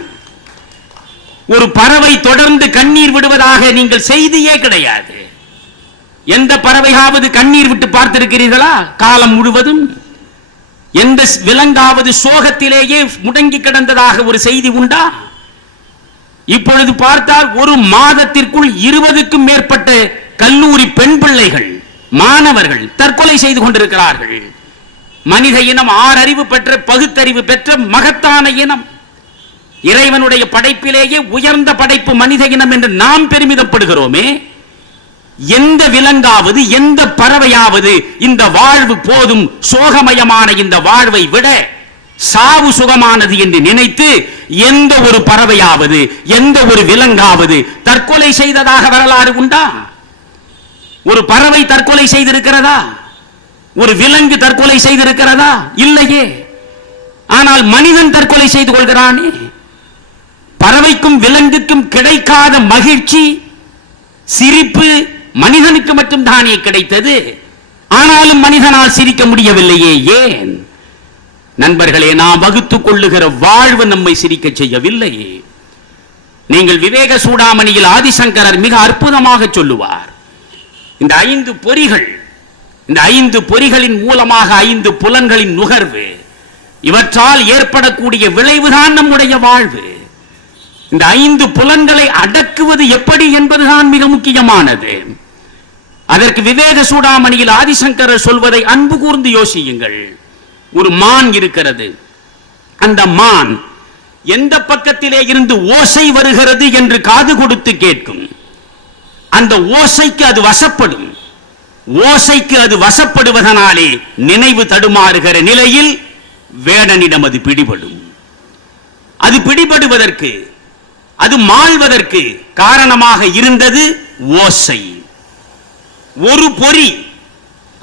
ஒரு பறவை தொடர்ந்து கண்ணீர் விடுவதாக நீங்கள் செய்தியே கிடையாது. எந்த பறவையாவது கண்ணீர் விட்டு பார்த்திருக்கிறீர்களா காலம் முழுவதும்? எந்த விலங்காவது சோகத்திலேயே முடங்கி கிடந்ததாக ஒரு செய்தி உண்டா? இப்பொழுது பார்த்தால் ஒரு மாதத்திற்குள் 20க்கும் மேற்பட்ட கல்லூரி பெண் பிள்ளைகள், மாணவர்கள் தற்கொலை செய்து கொண்டிருக்கிறார்கள். மனித இனம் 6 அறிவு பெற்ற, பகுத்தறிவு பெற்ற மகத்தான இனம். இறைவனுடைய படைப்பிலேயே உயர்ந்த படைப்பு மனித இனம் என்று நாம் பெருமிதப்படுகிறோமே. எந்த விலங்காவது, எந்த பறவையாவது இந்த வாழ்வு போதும், சோகமயமான இந்த வாழ்வை விட சாவு சுகமானது என்று நினைத்து எந்த ஒரு பறவையாவது, எந்த ஒரு விலங்காவது தற்கொலை செய்ததாக வரலாறு உண்டா? ஒரு பறவை தற்கொலை செய்திருக்கிறதா? ஒரு விலங்கு தற்கொலை செய்திருக்கிறதா? இல்லையே. ஆனால் மனிதன் தற்கொலை செய்து கொள்கிறானே. பறவைக்கும் விலங்குக்கும் கிடைக்காத மகிழ்ச்சி, சிரிப்பு மனிதனுக்கு மட்டும் தானே கிடைத்தது. ஆனாலும் மனிதனால் சிரிக்க முடியவில்லையே. ஏன்? நண்பர்களே, நாம் வகுத்துக் கொள்ளுகிற வாழ்வு நம்மை சிரிக்க செய்யவில்லையே. நீங்கள் விவேக சூடாமணியில் ஆதிசங்கரர் மிக அற்புதமாக சொல்லுவார். இந்த 5 பொறிகள், இந்த 5 பொறிகளின் மூலமாக 5 புலன்களின் நுகர்வு, இவற்றால் ஏற்படக்கூடிய விளைவுதான் நம்முடைய வாழ்வு. இந்த 5 புலன்களை அடக்குவது எப்படி என்பதுதான் மிக முக்கியமானது. அதற்கு விவேக சூடாமணியில் ஆதிசங்கரர் சொல்வதை அன்பு கூர்ந்து யோசியுங்கள். ஒரு மான் இருக்கிறது. அந்த மான் எந்த பக்கத்திலே இருந்து ஓசை வருகிறது என்று காது கொடுத்து கேட்கும். அந்த ஓசைக்கு அது வசப்படும். ஓசைக்கு அது வசப்படுவதனாலே நினைவு தடுமாறுகிற நிலையில் வேடனிடம் அது பிடிபடும். அது பிடிபடுவதற்கு, அது மாழ்வதற்கு காரணமாக இருந்தது ஓசை. ஒரு பொறி,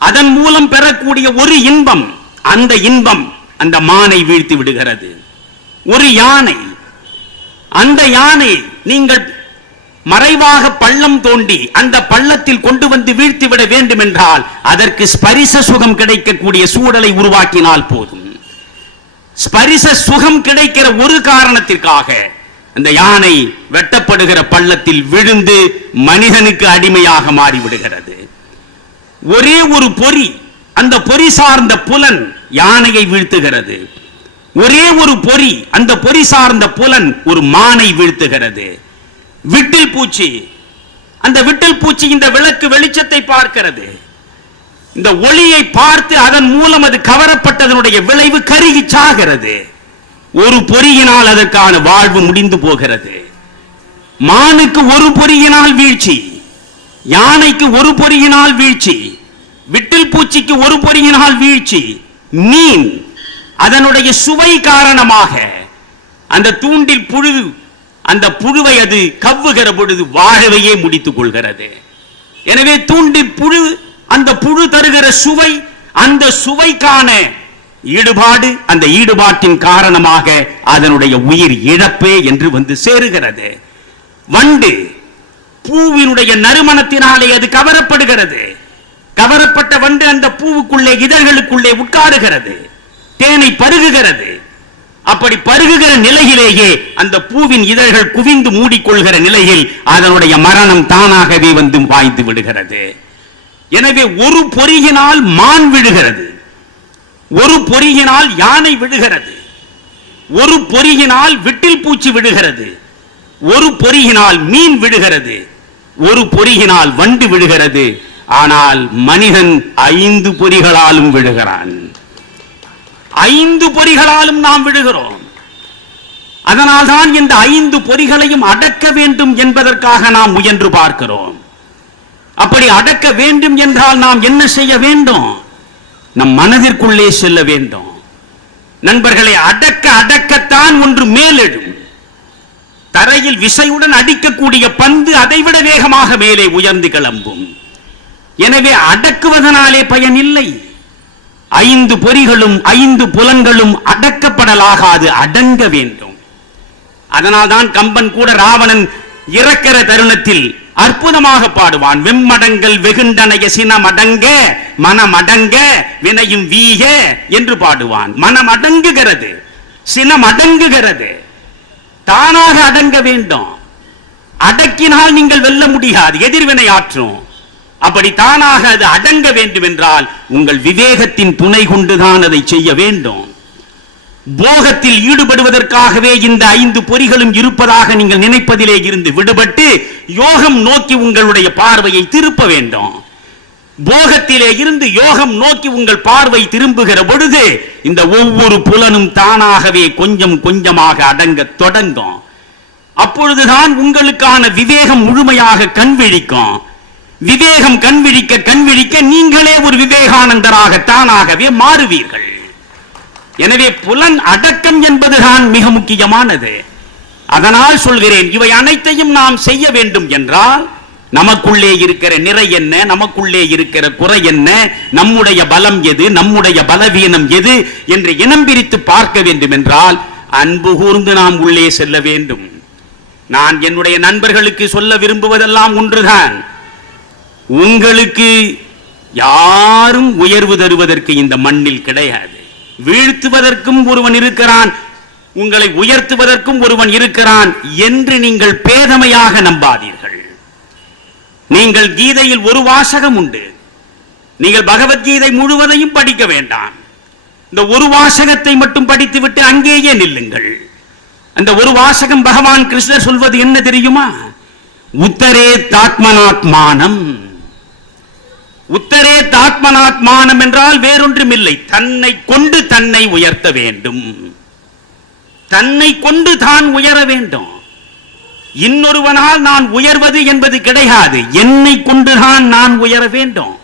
அதன் மூலம் பெறக்கூடிய ஒரு இன்பம், அந்த இன்பம் அந்த மானை வீழ்த்தி விடுகிறது. ஒரு யானை, அந்த யானை நீங்கள் மறைவாக பள்ளம் தோண்டி அந்த பள்ளத்தில் கொண்டு வந்து வீழ்த்திவிட வேண்டும் என்றால் அதற்கு ஸ்பரிச சுகம் கிடைக்கக்கூடிய சூழலை உருவாக்கினால் போதும். ஸ்பரிச சுகம் கிடைக்கிற ஒரு காரணத்திற்காக அந்த யானை வெட்டப்படுகிற பள்ளத்தில் விழுந்து மனிதனுக்கு அடிமையாக மாறிவிடுகிறது. ஒரே ஒரு பொறி, அந்த பொறி சார்ந்த புலன் யானையை வீழ்த்துகிறது. ஒரே ஒரு பொறி, அந்த பொறி சார்ந்த புலன் ஒரு மானை வீழ்த்துகிறது. விட்டில் பூச்சி, அந்த விட்டில் பூச்சி இந்த விளக்கு வெளிச்சத்தை பார்க்கிறது. இந்த ஒளியை பார்த்து அதன் மூலம் அது கவரப்பட்டதனுடைய விளைவு கருகி சாகிறது. ஒரு பொறியினால் அதற்கான வாழ்வு முடிந்து போகிறது. மானுக்கு ஒரு பொறியினால் வீழ்ச்சி, யானைக்கு ஒரு பொறியினால் வீழ்ச்சி, விட்டில் பூச்சிக்கு ஒரு பொறியினால் வீழ்ச்சி. மீன் அதனுடைய சுவை காரணமாக அந்த தூண்டில் புழு, அந்த புழுவை அது கவ்வுகிற பொழுது வாழவையே முடித்துக் கொள்கிறது. எனவே தூண்டில் புழு, அந்த புழு தருகிற சுவை, அந்த சுவைக்கான ஈடுபாடு, அந்த ஈடுபாட்டின் காரணமாக அதனுடைய உயிர் இழப்பே என்று வந்து சேருகிறது. வண்டு பூவினுடைய நறுமணத்தினாலே அது கவரப்படுகிறது. கவரப்பட்ட வண்டு அந்த பூவுக்குள்ளே, இதழ்களுக்குள்ளே உட்காருகிறது, தேனை பருகுகிறது. அப்படி பருகுகிற நிலையிலேயே அந்த பூவின் இதழ்கள் குவிந்து மூடிக்கொள்கிற நிலையில் அதனுடைய மரணம் தானாகவே வந்து வாய்ந்து விடுகிறது. எனவே ஒரு பொறியினால் மான் விழுகிறது, ஒரு பொறியினால் யானை விழுகிறது, ஒரு பொறியினால் விட்டில் பூச்சி விழுகிறது, ஒரு பொறியினால் மீன் விழுகிறது, ஒரு பொறியினால் வண்டு விழுகிறது. ஆனால் மனிதன் 5 பொறிகளாலும் விழுகிறான். 5 பொறிகளாலும் நாம் விழுகிறோம். அதனால்தான் இந்த 5 பொறிகளையும் அடக்க வேண்டும் என்பதற்காக நாம் முயன்று பார்க்கிறோம். அப்படி அடக்க வேண்டும் என்றால் நாம் என்ன செய்ய வேண்டும்? நம் மனதிற்குள்ளே செல்ல வேண்டும். நண்பர்களை, அடக்க அடக்கத்தான் ஒன்று மேலெழும். தரையில் விசையுடன் அடிக்கக்கூடிய பந்து அதைவிட வேகமாக மேலே உயர்ந்து கிளம்பும். எனவே அடக்குவதனாலே பயன் இல்லை. 5 பொறிகளும் 5 புலன்களும் அடக்கப்படலாகாது, அடங்க வேண்டும். அதனால்தான் கம்பன் கூட ராவணன் இறக்கிற தருணத்தில் அற்புதமாக பாடுவான். வெம்மடங்கள் வெகுண்டனைய சினமடங்க மனமடங்க வினையும் வீக என்று பாடுவான். மனம் அடங்குகிறது, சினம் அடங்குகிறது, தானாக அடங்க வேண்டும். அடக்கினால் நீங்கள் வெல்ல முடியாது, எதிர்வினை ஆற்றும். அப்படி தானாக அது அடங்க வேண்டும் என்றால் உங்கள் விவேகத்தின் துணை கொண்டுதான் அதை செய்ய வேண்டும். போகத்தில் ஈடுபடுவதற்காகவே இந்த 5 பொறிகளும் இருப்பதாக நீங்கள் நினைப்பதிலே இருந்து விடுபட்டு யோகம் நோக்கி உங்களுடைய பார்வையை திருப்ப வேண்டும். போகத்திலே இருந்து யோகம் நோக்கி உங்கள் பார்வை திரும்புகிற பொழுது இந்த ஒவ்வொரு புலனும் தானாகவே கொஞ்சம் கொஞ்சமாக அடங்க தொடங்கும். அப்பொழுதுதான் உங்களுக்கான விவேகம் முழுமையாக கண்விழிக்கும். விவேகம் கண்விழிக்க கண்விழிக்க நீங்களே ஒரு விவேகானந்தராக தானாகவே மாறுவீர்கள். எனவே புலன் அடக்கம் என்பதுதான் மிக முக்கியமானது. அதனால் சொல்கிறேன், இவை அனைத்தையும் நாம் செய்ய வேண்டும் என்றால் நமக்குள்ளே இருக்கிற நிறை என்ன, நமக்குள்ளே இருக்கிற குறை என்ன, நம்முடைய பலம் எது, நம்முடைய பலவீனம் எது என்று இனம் பிரித்து பார்க்க வேண்டும் என்றால் அன்பு கூர்ந்து நாம் உள்ளே செல்ல வேண்டும். நான் என்னுடைய நண்பர்களுக்கு சொல்ல விரும்புவதெல்லாம் ஒன்றுதான். உங்களுக்கு யாரும் உயர்வு தருவதற்கு இந்த மண்ணில் கிடையாது. வீழ்த்துவதற்கும் ஒருவன் இருக்கிறான், உங்களை உயர்த்துவதற்கும் ஒருவன் இருக்கிறான் என்று நீங்கள் பேதமையாக நம்பாதீர்கள். நீங்கள் கீதையில் ஒரு வாசகம் உண்டு, நீங்கள் பகவத்கீதை முழுவதையும் படிக்க வேண்டாம். இந்த ஒரு வாசகத்தை மட்டும் படித்துவிட்டு அங்கேயே நில்லுங்கள். அந்த ஒரு வாசகம் பகவான் கிருஷ்ணர் சொல்வது என்ன தெரியுமா? உத்தரே தாத்மனாத்மானம். உத்தரே தாத்மனாத்மானம் என்றால் வேறொன்றும் இல்லை, தன்னை கொண்டு தன்னை உயர்த்த வேண்டும். தன்னை கொண்டு தான் உயர வேண்டும். இன்னொருவனால் நான் உயர்வது என்பது கிடையாது. என்னை கொண்டுதான் நான் உயர வேண்டும்.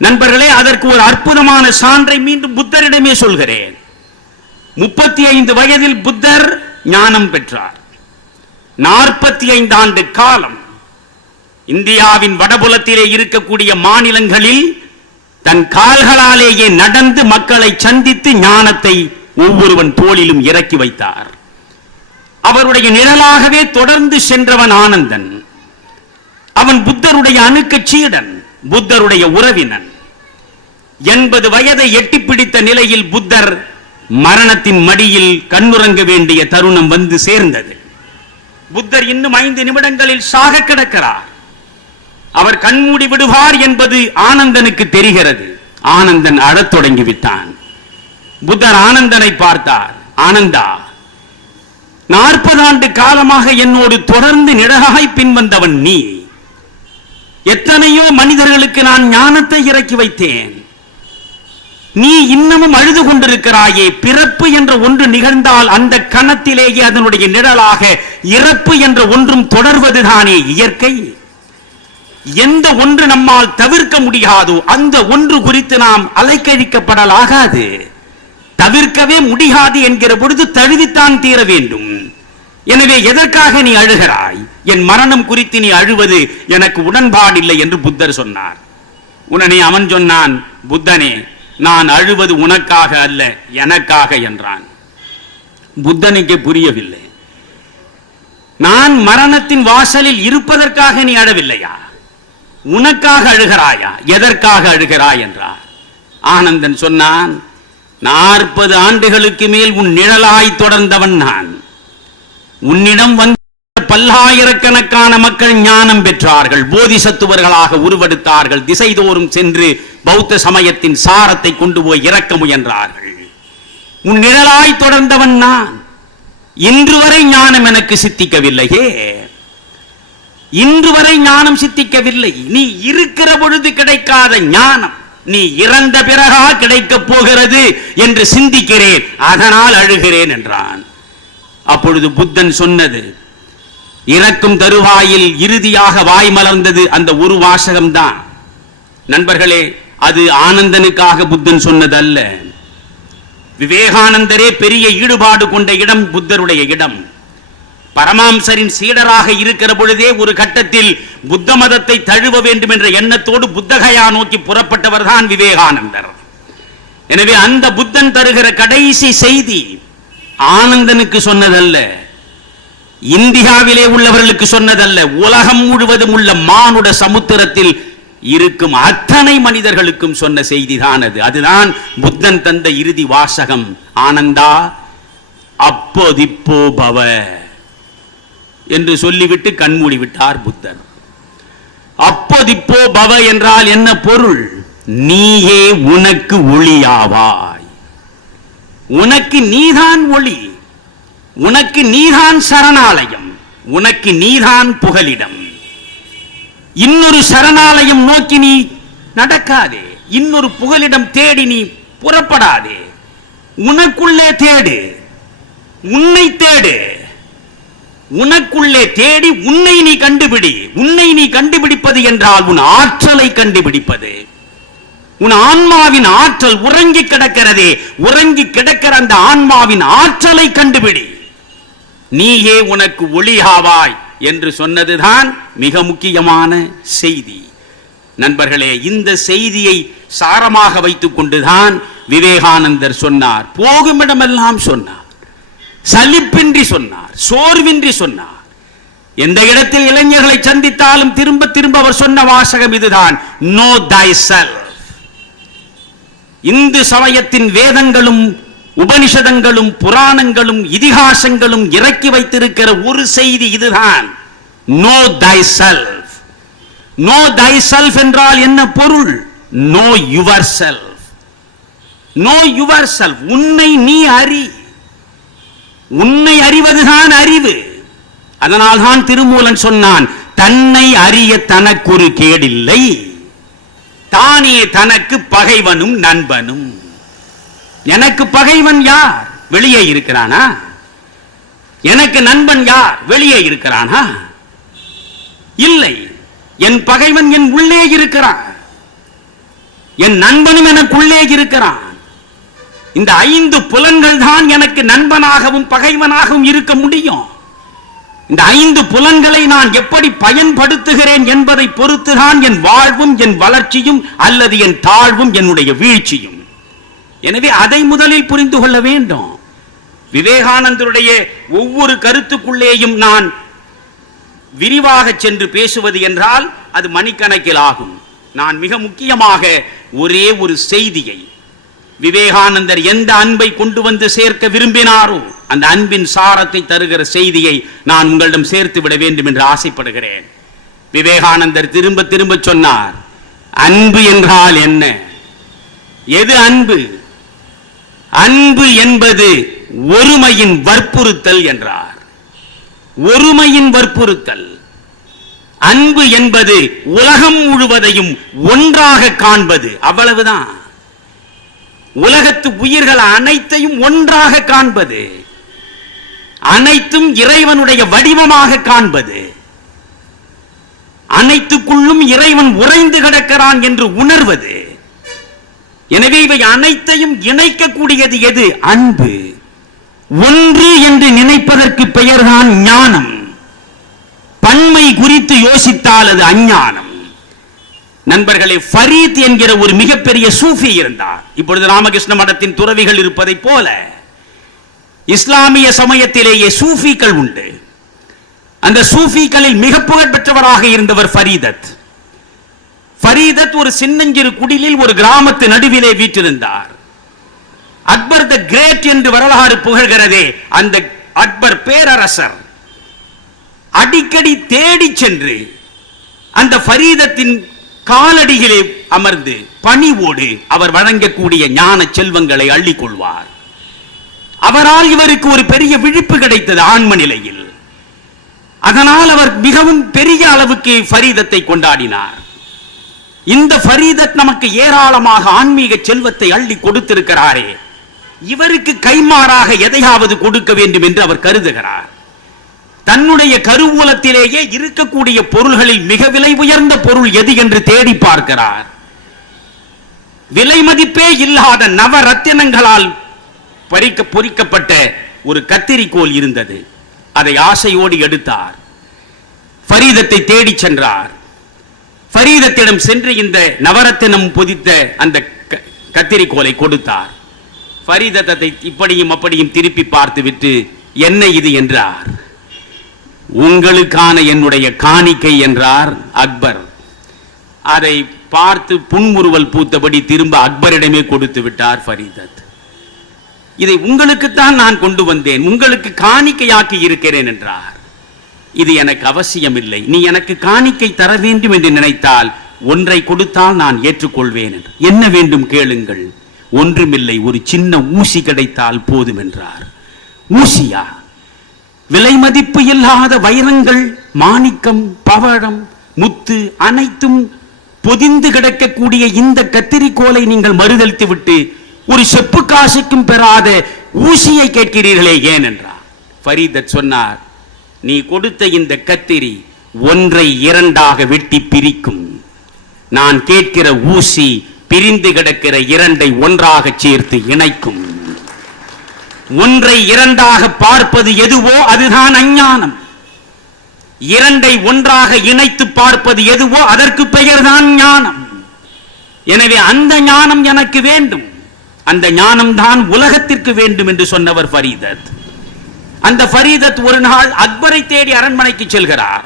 நண்பர்களே, அதற்கு ஒரு அற்புதமான சான்றை மீண்டும் புத்தரிடமே சொல்கிறேன். 35 வயதில் புத்தர் ஞானம் பெற்றார். 45 ஆண்டு காலம் இந்தியாவின் வடபுலத்திலே இருக்கக்கூடிய மாநிலங்களில் தன் கால்களாலேயே நடந்து மக்களை சந்தித்து ஞானத்தை ஒவ்வொருவன் தோளிலும் இறக்கி வைத்தார். அவருடைய நிழலாகவே தொடர்ந்து சென்றவன் ஆனந்தன். அவன் புத்தருடைய அணுக்க சீடன், புத்தருடைய உறவினன். 80 வயதை எட்டி பிடித்த நிலையில் புத்தர் மரணத்தின் மடியில் கண்ணுறங்க வேண்டிய தருணம் வந்து சேர்ந்தது. புத்தர் இன்னும் 5 நிமிடங்களில் சாக கிடக்கிறார். அவர் கண்மூடி விடுவார் என்பது ஆனந்தனுக்கு தெரிகிறது. ஆனந்தன் அழத் தொடங்கிவிட்டான். புத்தர் ஆனந்தனை பார்த்தார். ஆனந்தா, 40 ஆண்டு காலமாக என்னோடு தொடர்ந்து நிழலாய் பின்வந்தவன் நீ. எத்தனையோ மனிதர்களுக்கு நான் ஞானத்தை இறக்கி வைத்தேன். நீ இன்னமும் அழுது கொண்டிருக்கிறாயே. பிறப்பு என்ற ஒன்று நிகழ்ந்தால் அந்த கணத்திலேயே அதனுடைய நிழலாக இறப்பு என்ற ஒன்றும் தொடர்வதுதானே இயற்கை. எந்த ஒன்று நம்மால் தவிர்க்க முடியாதோ அந்த ஒன்று குறித்து நாம் அலைக்கழிக்கப்படலாகாது. தவிர்க்கவே முடியாது என்கிற பொழுது தழுவித்தான் தீர வேண்டும். எனவே எதற்காக நீ அழுகிறாய்? என் மரணம் குறித்து நீ அழுவது எனக்கு உடன்பாடில்லை என்று புத்தர் சொன்னார். உடனே அவன் சொன்னான், புத்தனே, நான் அழுவது உனக்காக அல்ல, எனக்காக என்றான். புத்தனுக்கு புரியவில்லை. நான் மரணத்தின் வாசலில் இருப்பதற்காக நீ அழவில்லையா? உனக்காக அழுகிறாயா? எதற்காக அழுகிறாய் என்றார். ஆனந்தன் சொன்னான், 40 ஆண்டுகளுக்கு மேல் உன் நிழலாய் தொடர்ந்தவன் நான். உன்னிடம் வந்த பல்லாயிரக்கணக்கான மக்கள் ஞானம் பெற்றார்கள், போதிசத்துவர்களாக உருவெடுத்தார்கள், திசைதோறும் சென்று பௌத்த சமயத்தின் சாரத்தை கொண்டு போய் இறக்க முயன்றார்கள். உன் நிழலாய் தொடர்ந்தவன் நான். இன்று வரை ஞானம் எனக்கு சித்திக்கவில்லையே. இன்று வரை ஞானம் சித்திக்கவில்லை. நீ இருக்கிற பொழுது கிடைக்காத ஞானம் நீ இறந்த பிறகா கிடைக்கப் போகிறது என்று சிந்திக்கிறேன், அதனால் அழுகிறேன் என்றான். அப்பொழுது புத்தன் சொன்னது, இறக்கும் தருவாயில் இறுதியாக வாய் மலர்ந்தது அந்த ஒரு வாசகம்தான். நண்பர்களே, அது ஆனந்தனுக்காக புத்தன் சொன்னதல்ல. விவேகானந்தரே பெரிய ஈடுபாடு கொண்ட இடம் புத்தருடைய இடம். பரமாம்சரின் சீடராக இருக்கிற பொழுதே ஒரு கட்டத்தில் புத்த மதத்தை தழுவ வேண்டும் என்ற எண்ணத்தோடு புத்தகயா நோக்கி புறப்பட்டவர் தான் விவேகானந்தர். எனவே அந்த புத்தன் தருகிற கடைசி செய்தி ஆனந்தனுக்கு சொன்னதல்ல, இந்தியாவிலே உள்ளவர்களுக்கு சொன்னதல்ல, உலகம் முழுவதும் உள்ள மானுட சமுத்திரத்தில் இருக்கும் அத்தனை மனிதர்களுக்கும் சொன்ன செய்திதான் அது. அதுதான் புத்தன் தந்த இறுதி வாசகம். ஆனந்தா, அப்போதிப்போ பவ என்று சொல்லிவிட்டு கண்மூடி விட்டார் புத்தர். அப்போதிப்போ பவ என்றால் என்ன பொருள்? நீயே உனக்கு ஒளியாவாய். உனக்கு நீதான் ஒளி, உனக்கு நீதான் சரணாலயம், உனக்கு நீதான் புகலிடம். இன்னொரு சரணாலயம் நோக்கி நீ நடக்காதே, இன்னொரு புகலிடம் தேடி நீ புறப்படாதே. உனக்குள்ளே தேடு, உன்னை தேடு. உனக்குள்ளே தேடி உன்னை நீ கண்டுபிடி. உன்னை நீ கண்டுபிடிப்பது என்றால் உன் ஆற்றலை கண்டுபிடிப்பது. உன் ஆன்மாவின் ஆற்றல் உறங்கி கிடக்கிறதே, உறங்கி கிடக்கிற அந்த ஆன்மாவின் ஆற்றலை கண்டுபிடி. நீயே உனக்கு ஒளியாவாய் என்று சொன்னதுதான் மிக முக்கியமான செய்தி. நண்பர்களே, இந்த செய்தியை சாரமாக வைத்துக் கொண்டுதான் விவேகானந்தர் சொன்னார். போகுமிடமெல்லாம் சொன்னார், சலிப்பின்றி சொன்னார், சோர்வின்றி சொன்னார். எந்த இடத்தில் இளைஞர்களை சந்தித்தாலும் திரும்ப திரும்ப அவர் சொன்ன வாசகம் இதுதான், நோ thyself. இந்து சமயத்தின் வேதங்களும் உபனிஷதங்களும் புராணங்களும் இதிகாசங்களும் இறக்கி வைத்திருக்கிற ஒரு செய்தி இதுதான், நோ thyself. நோ thyself என்றால் என்ன பொருள்? know yourself. know yourself. உன்னை நீ அறி. உன்னை அறிவதுதான் அறிவு. அதனால்தான் திருமூலன் சொன்னான், தன்னை அறிய தனக்கொரு கேடில்லை, தானே தனக்கு பகைவனும் நண்பனும். எனக்கு பகைவன் யார்? வெளியே இருக்கிறானா? எனக்கு நண்பன் யார்? வெளியே இருக்கிறானா? இல்லை. என் பகைவன் என் உள்ளே இருக்கிறான், என் நண்பனும் எனக்குள்ளே இருக்கிறான். இந்த 5 புலன்கள் தான் எனக்கு நண்பனாகவும் பகைவனாகவும் இருக்க முடியும். இந்த 5 புலன்களை நான் எப்படி பயன்படுத்துகிறேன் என்பதை பொறுத்துதான் என் வாழ்வும் என் வளர்ச்சியும் அல்லது என் தாழ்வும் என்னுடைய வீழ்ச்சியும். எனவே அதை முதலில் புரிந்து கொள்ள வேண்டும். விவேகானந்தருடைய ஒவ்வொரு கருத்துக்குள்ளேயும் நான் விரிவாக சென்று பேசுவது என்றால் அது மணிக்கணக்கில் ஆகும். நான் மிக முக்கியமாக ஒரே ஒரு செய்தியை, விவேகானந்தர் எந்த அன்பை கொண்டு வந்து சேர்க்க விரும்பினாரோ அந்த அன்பின் சாரத்தை தருகிற செய்தியை நான் உங்களிடம் சேர்த்து விட வேண்டும் என்று ஆசைப்படுகிறேன். விவேகானந்தர் திரும்ப திரும்ப சொன்னார், அன்பு என்றால் என்ன? எது அன்பு? அன்பு என்பது ஒருமையின் வற்புறுத்தல் என்றார். ஒருமையின் வற்புறுத்தல். அன்பு என்பது உலகம் முழுவதையும் ஒன்றாக காண்பது, அவ்வளவுதான். உலகத்து உயிர்கள் அனைத்தையும் ஒன்றாக காண்பது, அனைத்தும் இறைவனுடைய வடிவமாக காண்பது, அனைத்துக்குள்ளும் இறைவன் உறைந்து கிடக்கிறான் என்று உணர்வது. எனவே இவை அனைத்தையும் இணைக்கக்கூடியது எது? அன்பு. ஒன்று என்று நினைப்பதற்கு பெயர்தான் ஞானம். பன்மை குறித்து யோசித்தால் அது அஞ்ஞானம். நண்பர்களே, ஃபரீத் என்கிற ஒரு மிகப்பெரிய சூஃபி இருந்தார். இப்பொழுது ராமகிருஷ்ண மடத்தின் துறவிகள் இருப்பதை போல இஸ்லாமிய சமயத்திலேயே சூஃபிகள் உண்டு. அந்த சூஃபிகளில் மிக புகழ்பெற்றவராக இருந்தவர் ஃபரீதத். ஃபரீதத் ஒரு சின்னஞ்சிறு குடிலில் ஒரு கிராமத்து நடுவிலே வீற்றிருந்தார். அக்பர் த கிரேட் என்று வரலாறு புகழ்கிறதே, அந்த அக்பர் பேரரசர் அடிக்கடி தேடி சென்று அந்த ஃபரீதத்தின் காலடிகளே அமர்ந்து பணிவோடு அவர் வழங்கக்கூடிய ஞான செல்வங்களை அள்ளிக் கொள்வார். அவரால் இவருக்கு ஒரு பெரிய விழிப்பு கிடைத்தது ஆன்ம நிலையில். அதனால் அவர் மிகவும் பெரிய அளவுக்கு ஃபரீதத்தை கொண்டாடினார். இந்த ஃபரீதத் நமக்கு ஏராளமாக ஆன்மீக செல்வத்தை அள்ளி கொடுத்திருக்கிறாரே, இவருக்கு கைமாறாக எதையாவது கொடுக்க வேண்டும் என்று அவர் கருதுகிறார். தன்னுடைய கருவூலத்திலேயே இருக்கக்கூடிய பொருள்களில் மிக விலை உயர்ந்த பொருள் எது என்று தேடி பார்க்கிறார். விலை மதிப்பே இல்லாத நவரத்தினங்களால் பொறிக்கப்பட்ட ஒரு கத்திரிக்கோல் இருந்தது. அதை ஆசையோடு எடுத்தார். ஃபரீதத்தை தேடி சென்றார். ஃபரீதத்திடம் சென்று இந்த நவரத்தினம் பொதித்த அந்த கத்திரிக்கோலை கொடுத்தார். ஃபரீதத்தை இப்படியும் அப்படியும் திருப்பி பார்த்துவிட்டு, என்ன இது என்றார். உங்களுக்கான என்னுடைய காணிக்கை என்றார் அக்பர். அதை பார்த்து புன்முறுவல் பூத்தபடி திரும்ப அக்பரிடமே கொடுத்து விட்டார் ஃபரீதத். இதை உங்களுக்குத்தான் நான் கொண்டு வந்தேன், உங்களுக்கு காணிக்கையாக்கி இருக்கிறேன் என்றார். இது எனக்கு அவசியம் இல்லை, நீ எனக்கு காணிக்கை தர வேண்டும் என்று நினைத்தால் ஒன்றை கொடுத்தால் நான் ஏற்றுக்கொள்வேன் என்று. என்ன வேண்டும் கேளுங்கள். ஒன்றுமில்லை, ஒரு சின்ன ஊசி கிடைத்தால் போதும் என்றார். ஊசியா? விலை மதிப்பு இல்லாத வைரங்கள், மாணிக்கம், பவழம், முத்து அனைத்தும் பொதிந்து கிடக்கக்கூடிய இந்த கத்திரிக்கோலை நீங்கள் மறுதளித்து விட்டு ஒரு செப்பு காசுக்கும் பெறாத ஊசியை கேட்கிறீர்களே ஏன் என்றார். ஃபரீதத் சொன்னார், நீ கொடுத்த இந்த கத்திரி ஒன்றை இரண்டாக வெட்டி பிரிக்கும். நான் கேட்கிற ஊசி பிரிந்து கிடக்கிற இரண்டை ஒன்றாக சேர்த்து இணைக்கும். ஒன்றை இரண்டாக பார்ப்பது எதுவோ அதுதான் அஞ்ஞானம். இரண்டை ஒன்றாக இணைத்து பார்ப்பது எதுவோ அதற்கு பெயர்தான் ஞானம். எனவே அந்த ஞானம் எனக்கு வேண்டும், அந்த ஞானம் தான் உலகத்திற்கு வேண்டும் என்று சொன்னவர் ஃபரீதத். அந்த ஃபரீதத் ஒரு நாள் அக்பரை தேடி அரண்மனைக்கு செல்கிறார்.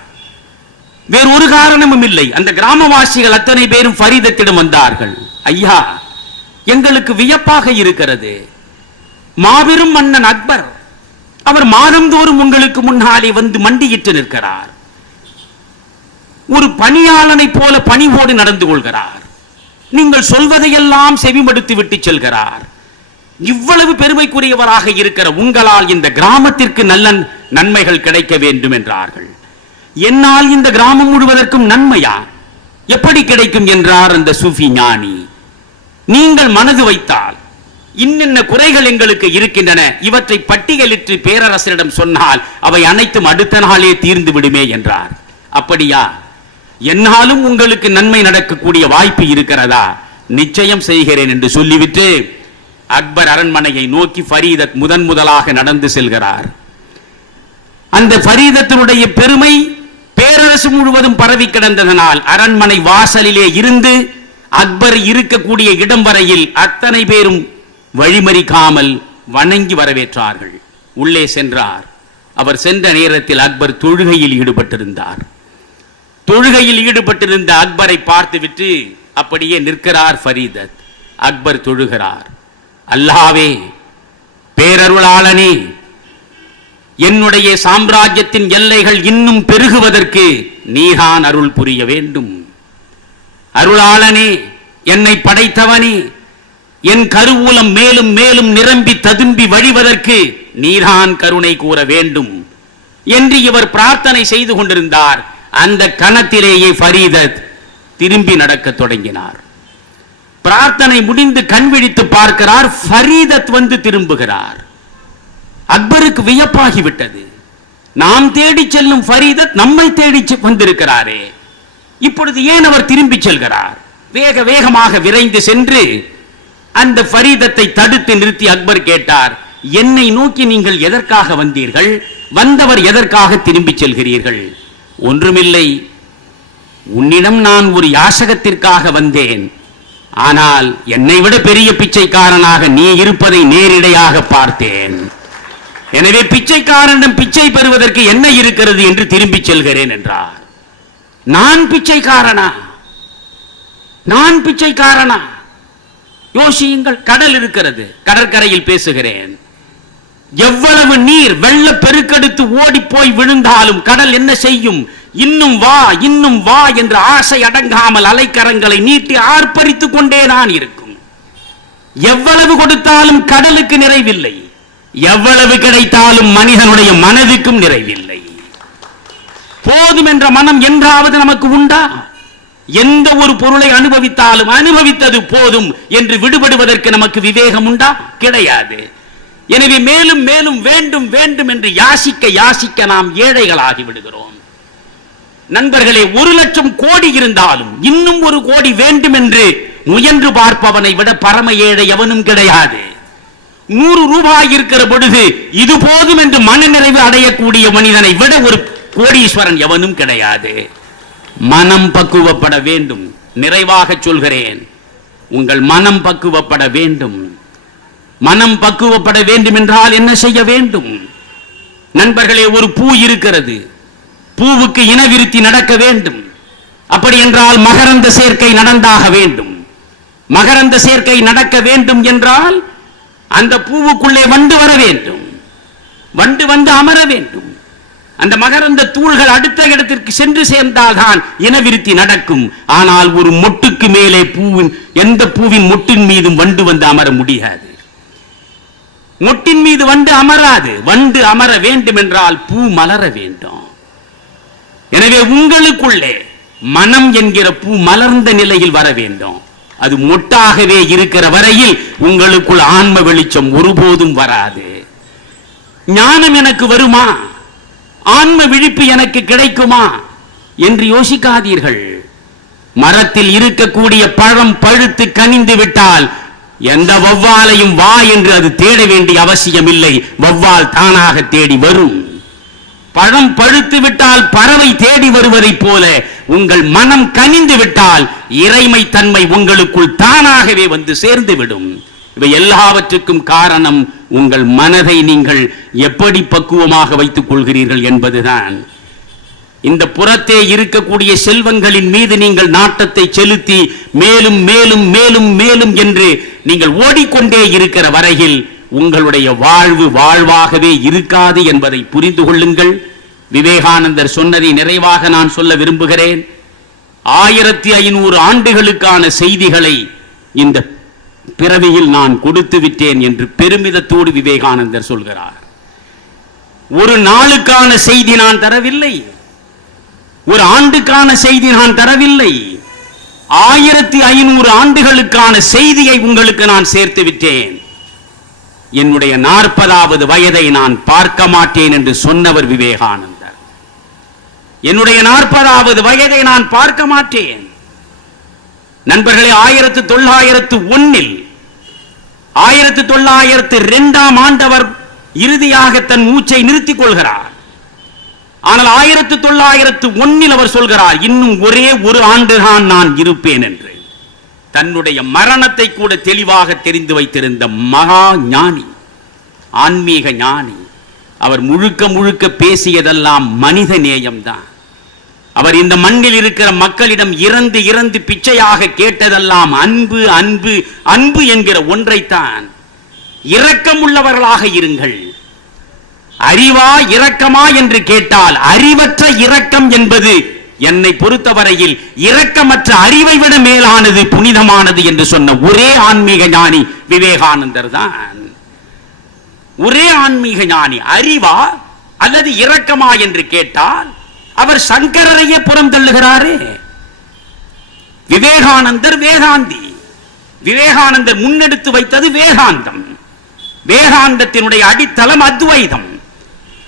வேறு ஒரு காரணமும் இல்லை. அந்த கிராமவாசிகள் அத்தனை பேரும் ஃபரீதத்திடம் வந்தார்கள். ஐயா, எங்களுக்கு வியப்பாக இருக்கிறது, மாபெரும் மன்னன் அக்பர், அவர் மாதந்தோறும் உங்களுக்கு முன்னாலே வந்து மண்டியிட்டு நிற்கிறார். ஒரு பணியாளனை போல பணிவோடு நடந்து கொள்கிறார். நீங்கள் சொல்வதையெல்லாம் செவிமடுத்து விட்டு செல்கிறார். இவ்வளவு பெருமைக்குரியவராக இருக்கிற உங்களால் இந்த கிராமத்திற்கு நல்ல நன்மைகள் கிடைக்க வேண்டும் என்றார்கள். என்னால் இந்த கிராமம் முழுவதற்கும் நன்மையா? எப்படி கிடைக்கும் என்றார் அந்த சூஃபி ஞானி. நீங்கள் மனது வைத்தால் இன்னென்ன குறைகள் எங்களுக்கு இருக்கின்றன, இவற்றை பட்டியலிட்டு பேரரசரிடம் சொன்னால் அவை அனைத்தும் அடுத்த நாளே தீர்ந்து விடுமே என்றார். அப்படியா? என்னாலும் உங்களுக்கு நன்மை நடக்கக்கூடிய வாய்ப்பு இருக்கிறதா? நிச்சயம் செய்கிறேன் என்று சொல்லிவிட்டு அக்பர் அரண்மனையை நோக்கி ஃபரீதத் முதலாக நடந்து செல்கிறார். அந்த ஃபரீதத்தினுடைய பெருமை பேரரசு முழுவதும் பரவி கிடந்ததனால் அரண்மனை வாசலிலே இருந்து அக்பர் இருக்கக்கூடிய இடம் வரையில் அத்தனை பேரும் வழிமறிக்காமல் வணங்கி வரவேற்றார்கள். உள்ளே சென்றார். அவர் சென்ற நேரத்தில் அக்பர் தொழுகையில் ஈடுபட்டிருந்தார். தொழுகையில் ஈடுபட்டிருந்த அக்பரை பார்த்துவிட்டு அப்படியே நிற்கிறார் ஃபரீதத். அக்பர் தொழுகிறார். அல்லாவே, பேரருளாளனே, என்னுடைய சாம்ராஜ்யத்தின் எல்லைகள் இன்னும் பெருகுவதற்கு நீதான் அருள் புரிய வேண்டும். அருளாளனே, என்னை படைத்தவனே, என் கருவூலம் மேலும் மேலும் நிரம்பி ததும்பி வழிவதற்கு நீதான் கருணை கூற வேண்டும் என்று இவர் பிரார்த்தனை செய்து கொண்டிருந்தார். அந்த கணத்திலேயே ஃபரீதத் திரும்பி நடக்க தொடங்கினார். பிரார்த்தனை முடிந்து கண் விழித்து பார்க்கிறார். ஃபரீதத் வந்து திரும்புகிறார். அக்பருக்கு வியப்பாகிவிட்டது. நாம் தேடி செல்லும் ஃபரீதத் நம்மை தேடி வந்திருக்கிறாரே, இப்பொழுது ஏன் அவர் திரும்பி செல்கிறார்? வேக வேகமாக விரைந்து சென்று அந்த ஃபரீதத்தை தடுத்து நிறுத்தி அக்பர் கேட்டார், என்னை நோக்கி நீங்கள் எதற்காக வந்தீர்கள்? வந்தவர் எதற்காக திரும்பி செல்கிறீர்கள்? ஒன்றுமில்லை, உன்னிடம் நான் ஒரு யாசகத்திற்காக வந்தேன். ஆனால் என்னை விட பெரிய பிச்சைக்காரனாக நீ இருப்பதை நேரிடையாக பார்த்தேன். எனவே பிச்சைக்காரனிடம் பிச்சை பெறுவதற்கு என்ன இருக்கிறது என்று திரும்பி செல்கிறேன் என்றார். நான் பிச்சைக்காரனா? நான் பிச்சைக்காரனா? யோசியுங்கள். கடல் இருக்கிறது, கடற்கரையில் பேசுகிறேன். எவ்வளவு நீர் வெள்ள பெருக்கெடுத்து ஓடி போய் விழுந்தாலும் கடல் என்ன செய்யும்? இன்னும் வா, இன்னும் வா என்ற ஆசை அடங்காமல் அலைக்கரங்களை நீட்டி ஆர்ப்பரித்துக் கொண்டே தான் இருக்கும். எவ்வளவு கொடுத்தாலும் கடலுக்கு நிறைவில்லை. எவ்வளவு கிடைத்தாலும் மனிதனுடைய மனதுக்கும் நிறைவில்லை. போதும் என்ற மனம் என்றாவது நமக்கு உண்டா? எந்த ஒரு பொருளை அனுபவித்தாலும் அனுபவித்தது போதும் என்று விடுபடுவதற்கு நமக்கு விவேகம் உண்டா? கிடையாது. எனவே மேலும் மேலும் வேண்டும் வேண்டும் என்று யாசிக்க யாசிக்க நாம் ஏழைகளாகி விடுகிறோம். நண்பர்களே, 1,00,000 கோடி இருந்தாலும் இன்னும் 1 கோடி வேண்டும் என்று முயன்று பார்ப்பவனை விட பரம ஏழை எவனும் கிடையாது. 100 ரூபாய் இருக்கிற பொழுது இது போதும் என்று மனநிறைவு அடையக்கூடிய மனிதனை விட ஒரு கோடீஸ்வரன் எவனும் கிடையாது. மனம் பக்குவப்பட வேண்டும். நிறைவாக சொல்கிறேன், உங்கள் மனம் பக்குவப்பட வேண்டும். மனம் பக்குவப்பட வேண்டும் என்றால் என்ன செய்ய வேண்டும்? நண்பர்களே, ஒரு பூ இருக்கிறது. பூவுக்கு இனவிருத்தி நடக்க வேண்டும். அப்படி என்றால் மகரந்த சேர்க்கை நடந்தாக வேண்டும். மகரந்த சேர்க்கை நடக்க வேண்டும் என்றால் அந்த பூவுக்குள்ளே வண்டு வர வேண்டும். வண்டு வந்து அமர வேண்டும். அந்த மகரந்த தூள்கள் அடுத்த இடத்திற்கு சென்று சேர்ந்தால்தான் இனவிருத்தி நடக்கும். ஆனால் ஒரு மொட்டுக்கு மேலே எந்த பூவின் மொட்டின் மீதும் வண்டு வந்து அமர முடியாது. மொட்டின் மீது வண்டு அமராது. வண்டு அமர வேண்டும் என்றால் பூ மலர வேண்டும். எனவே உங்களுக்குள்ளே மனம் என்கிற பூ மலர்ந்த நிலையில் வர வேண்டும். அது மொட்டாகவே இருக்கிற வரையில் உங்களுக்குள் ஆன்ம வெளிச்சம் ஒருபோதும் வராது. ஞானம் எனக்கு வருமா, ஆன்ம விழிப்பு எனக்கு கிடைக்குமா என்று யோசிக்காதீர்கள். மரத்தில் இருக்கக்கூடிய பழம் பழுத்து கனிந்து விட்டால் எந்த வௌவாலையும் வா என்று அது தேட வேண்டிய அவசியம் இல்லை. வௌவால் தானாக தேடி வரும். பழம் பழுத்து விட்டால் பறவை தேடி வருவதைப் போல உங்கள் மனம் கனிந்து விட்டால் இறைமை தன்மை உங்களுக்குள் தானாகவே வந்து சேர்ந்து விடும். இவை எல்லாவற்றுக்கும் காரணம் உங்கள் மனதை நீங்கள் எப்படி பக்குவமாக வைத்துக் கொள்கிறீர்கள் என்பதுதான். இந்த புறத்தே இருக்கக்கூடிய செல்வங்களின் மீது நீங்கள் நாட்டத்தை செலுத்தி மேலும் மேலும் மேலும் மேலும் என்று நீங்கள் ஓடிக்கொண்டே இருக்கிற வரையில் உங்களுடைய வாழ்வு வாழ்வாகவே இருக்காது என்பதை புரிந்து கொள்ளுங்கள். விவேகானந்தர் சொன்னதை நிறைவாக நான் சொல்ல விரும்புகிறேன். 1500 ஆண்டுகளுக்கான செய்திகளை இந்த பிறவியில் நான் கொடுத்து விட்டேன் என்று பெருமிதத்தோடு விவேகானந்தர் சொல்கிறார். ஒரு நாளுக்கான செய்தி நான் தரவில்லை, ஒரு ஆண்டுக்கான செய்தி நான் தரவில்லை, 1500 ஆண்டுகளுக்கான செய்தியை உங்களுக்கு நான் சேர்த்து விட்டேன். என்னுடைய 40வது வயதை நான் பார்க்க மாட்டேன் என்று சொன்னவர் விவேகானந்தர். என்னுடைய 40வது வயதை நான் பார்க்க மாட்டேன். நண்பர்களே, 1901 1902 ஆண்டவர் இறுதியாக தன் மூச்சை நிறுத்திக் கொள்கிறார். ஆனால் 1901 அவர் சொல்கிறார், இன்னும் ஒரே ஒரு ஆண்டுதான் நான் இருப்பேன் என்று. தன்னுடைய மரணத்தை கூட தெளிவாக தெரிந்து வைத்திருந்த மகா ஞானி, ஆன்மீக ஞானி. அவர் முழுக்க முழுக்க பேசியதெல்லாம் மனித நேயம்தான். அவர் இந்த மண்ணில் இருக்கிற மக்களிடம் இறந்து இறந்து பிச்சையாக கேட்டதெல்லாம் அன்பு அன்பு அன்பு என்கிற ஒன்றைத்தான். இரக்கம் உள்ளவர்களாக இருங்கள். அறிவா இரக்கமா என்று கேட்டால் அறிவற்ற இரக்கம் என்பது என்னை பொறுத்தவரையில் இரக்கமற்ற அறிவை விட மேலானது, புனிதமானது என்று சொன்ன ஒரே ஆன்மீக ஞானி விவேகானந்தர் தான். ஒரே ஆன்மீக ஞானி. அறிவா அல்லது இரக்கமா என்று கேட்டால் அவர் சங்கரரையே புறம் தள்ளுகிறாரே. விவேகானந்தர் வேதாந்தி. விவேகானந்தர் முன்னெடுத்து வைத்தது வேதாந்தம். வேதாந்தத்தினுடைய அடித்தளம் அத்வைதம்.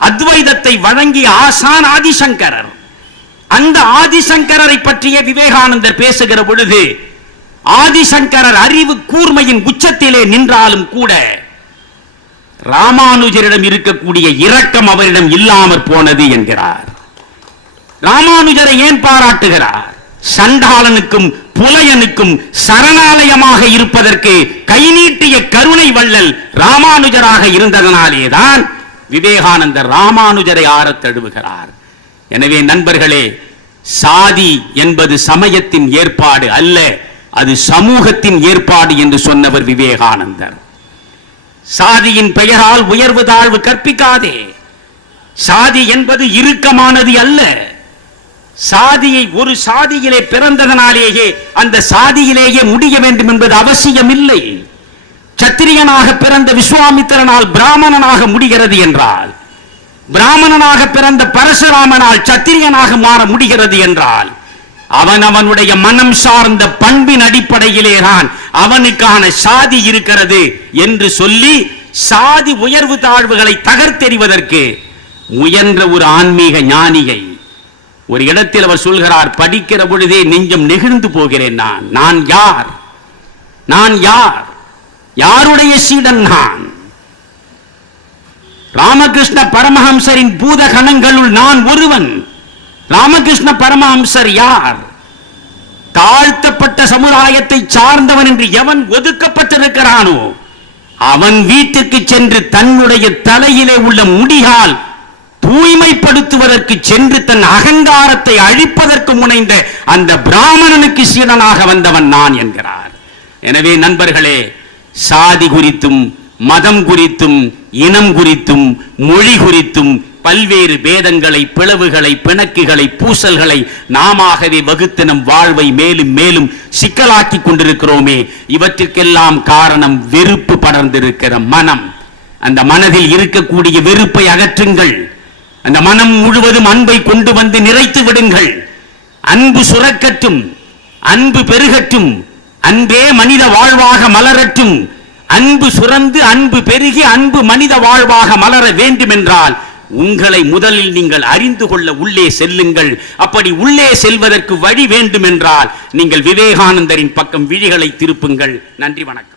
அத்வைதத்தை வழங்கிய ஆசான் ஆதிசங்கரர். அந்த ஆதிசங்கரரை பற்றிய விவேகானந்தர் பேசுகிற பொழுது, ஆதிசங்கரர் அறிவு கூர்மையின் உச்சத்திலே நின்றாலும் கூட ராமானுஜரிடம் இருக்கக்கூடிய இரக்கம் அவரிடம் இல்லாமற் போனது என்கிறார். ராமானுஜரை ஏன் பாராட்டுகிறார்? சண்டாளனுக்கும் புலையனுக்கும் சரணாலயமாக இருப்பதற்கு கைநீட்டிய கருணை வள்ளல் ராமானுஜராக இருந்ததனாலேதான் விவேகானந்தர் ராமானுஜரை ஆரத் தழுவுகிறார். எனவே நண்பர்களே, சாதி என்பது சமயத்தின் ஏற்பாடு அல்ல, அது சமூகத்தின் ஏற்பாடு என்று சொன்னவர் விவேகானந்தர். சாதியின் பெயரால் உயர்வு தாழ்வு கற்பிக்காதே. சாதி என்பது இறுக்கமானது அல்ல. சாதியை ஒரு சாதியிலே பிறந்ததனாலேயே அந்த சாதியிலேயே முடிய வேண்டும் என்பது அவசியம் இல்லை. சத்திரியனாக பிறந்த விஸ்வாமித்திரனால் பிராமணனாக முடிகிறது என்றால், பிராமணனாக பிறந்த பரசுராமனால் சத்திரியனாக மாற முடிகிறது என்றால், அவனுடைய மனம் சார்ந்த பண்பின் அடிப்படையிலே தான் அவனுக்கான சாதி இருக்கிறது என்று சொல்லி சாதி உயர்வு தாழ்வுகளை தகர்த்தெறிவதற்கு முயன்ற ஒரு ஆன்மீக ஞானியை ஒரு இடத்தில் அவர் சொல்கிறார், படிக்கிற பொழுதே நெஞ்சம் நெகிழ்ந்து போகிறேன். நான் யார்? நான் யார்? யாருடைய சீடன் நான்? ராமகிருஷ்ண பரமஹம்சரின் பூத கணங்களுள் நான் ஒருவன். ராமகிருஷ்ண பரமஹம்சர் யார்? தாழ்த்தப்பட்ட சமுதாயத்தை சார்ந்தவன் என்று எவன் ஒதுக்கப்பட்டிருக்கிறானோ அவன் வீட்டுக்கு சென்று தன்னுடைய தலையிலே உள்ள முடியால் தூய்மைப்படுத்துவதற்கு சென்று தன் அகங்காரத்தை அழிப்பதற்கு முனைந்த அந்த பிராமணனுக்கு சீடனாக வந்தவன் நான் என்கிறார். எனவே நண்பர்களே, சாதி குறித்தும் மதம் குறித்தும் இனம் குறித்தும் மொழி குறித்தும் பல்வேறு பேதங்களை, பிளவுகளை, பிணக்குகளை, பூசல்களை நாமாகவே வகுத்து நம் வாழ்வை மேலும் மேலும் சிக்கலாக்கி கொண்டிருக்கிறோமே. இவற்றிற்கெல்லாம் காரணம் வெறுப்பு படர்ந்திருக்கிற மனம். அந்த மனதில் இருக்கக்கூடிய வெறுப்பை அகற்றுங்கள். அந்த மனம் முழுவதும் அன்பை கொண்டு வந்து நிறைத்து விடுங்கள். அன்பு சுரக்கட்டும், அன்பு பெருகட்டும், அன்பே மனித வாழ்வாக மலரட்டும். அன்பு சுரந்து அன்பு பெருகி அன்பு மனித வாழ்வாக மலர வேண்டும் என்றால் உங்களை முதலில் நீங்கள் அறிந்து கொள்ள உள்ளே செல்லுங்கள். அப்படி உள்ளே செல்வதற்கு வழி வேண்டும் என்றால் நீங்கள் விவேகானந்தரின் பக்கம் விழிகளை திருப்புங்கள். நன்றி, வணக்கம்.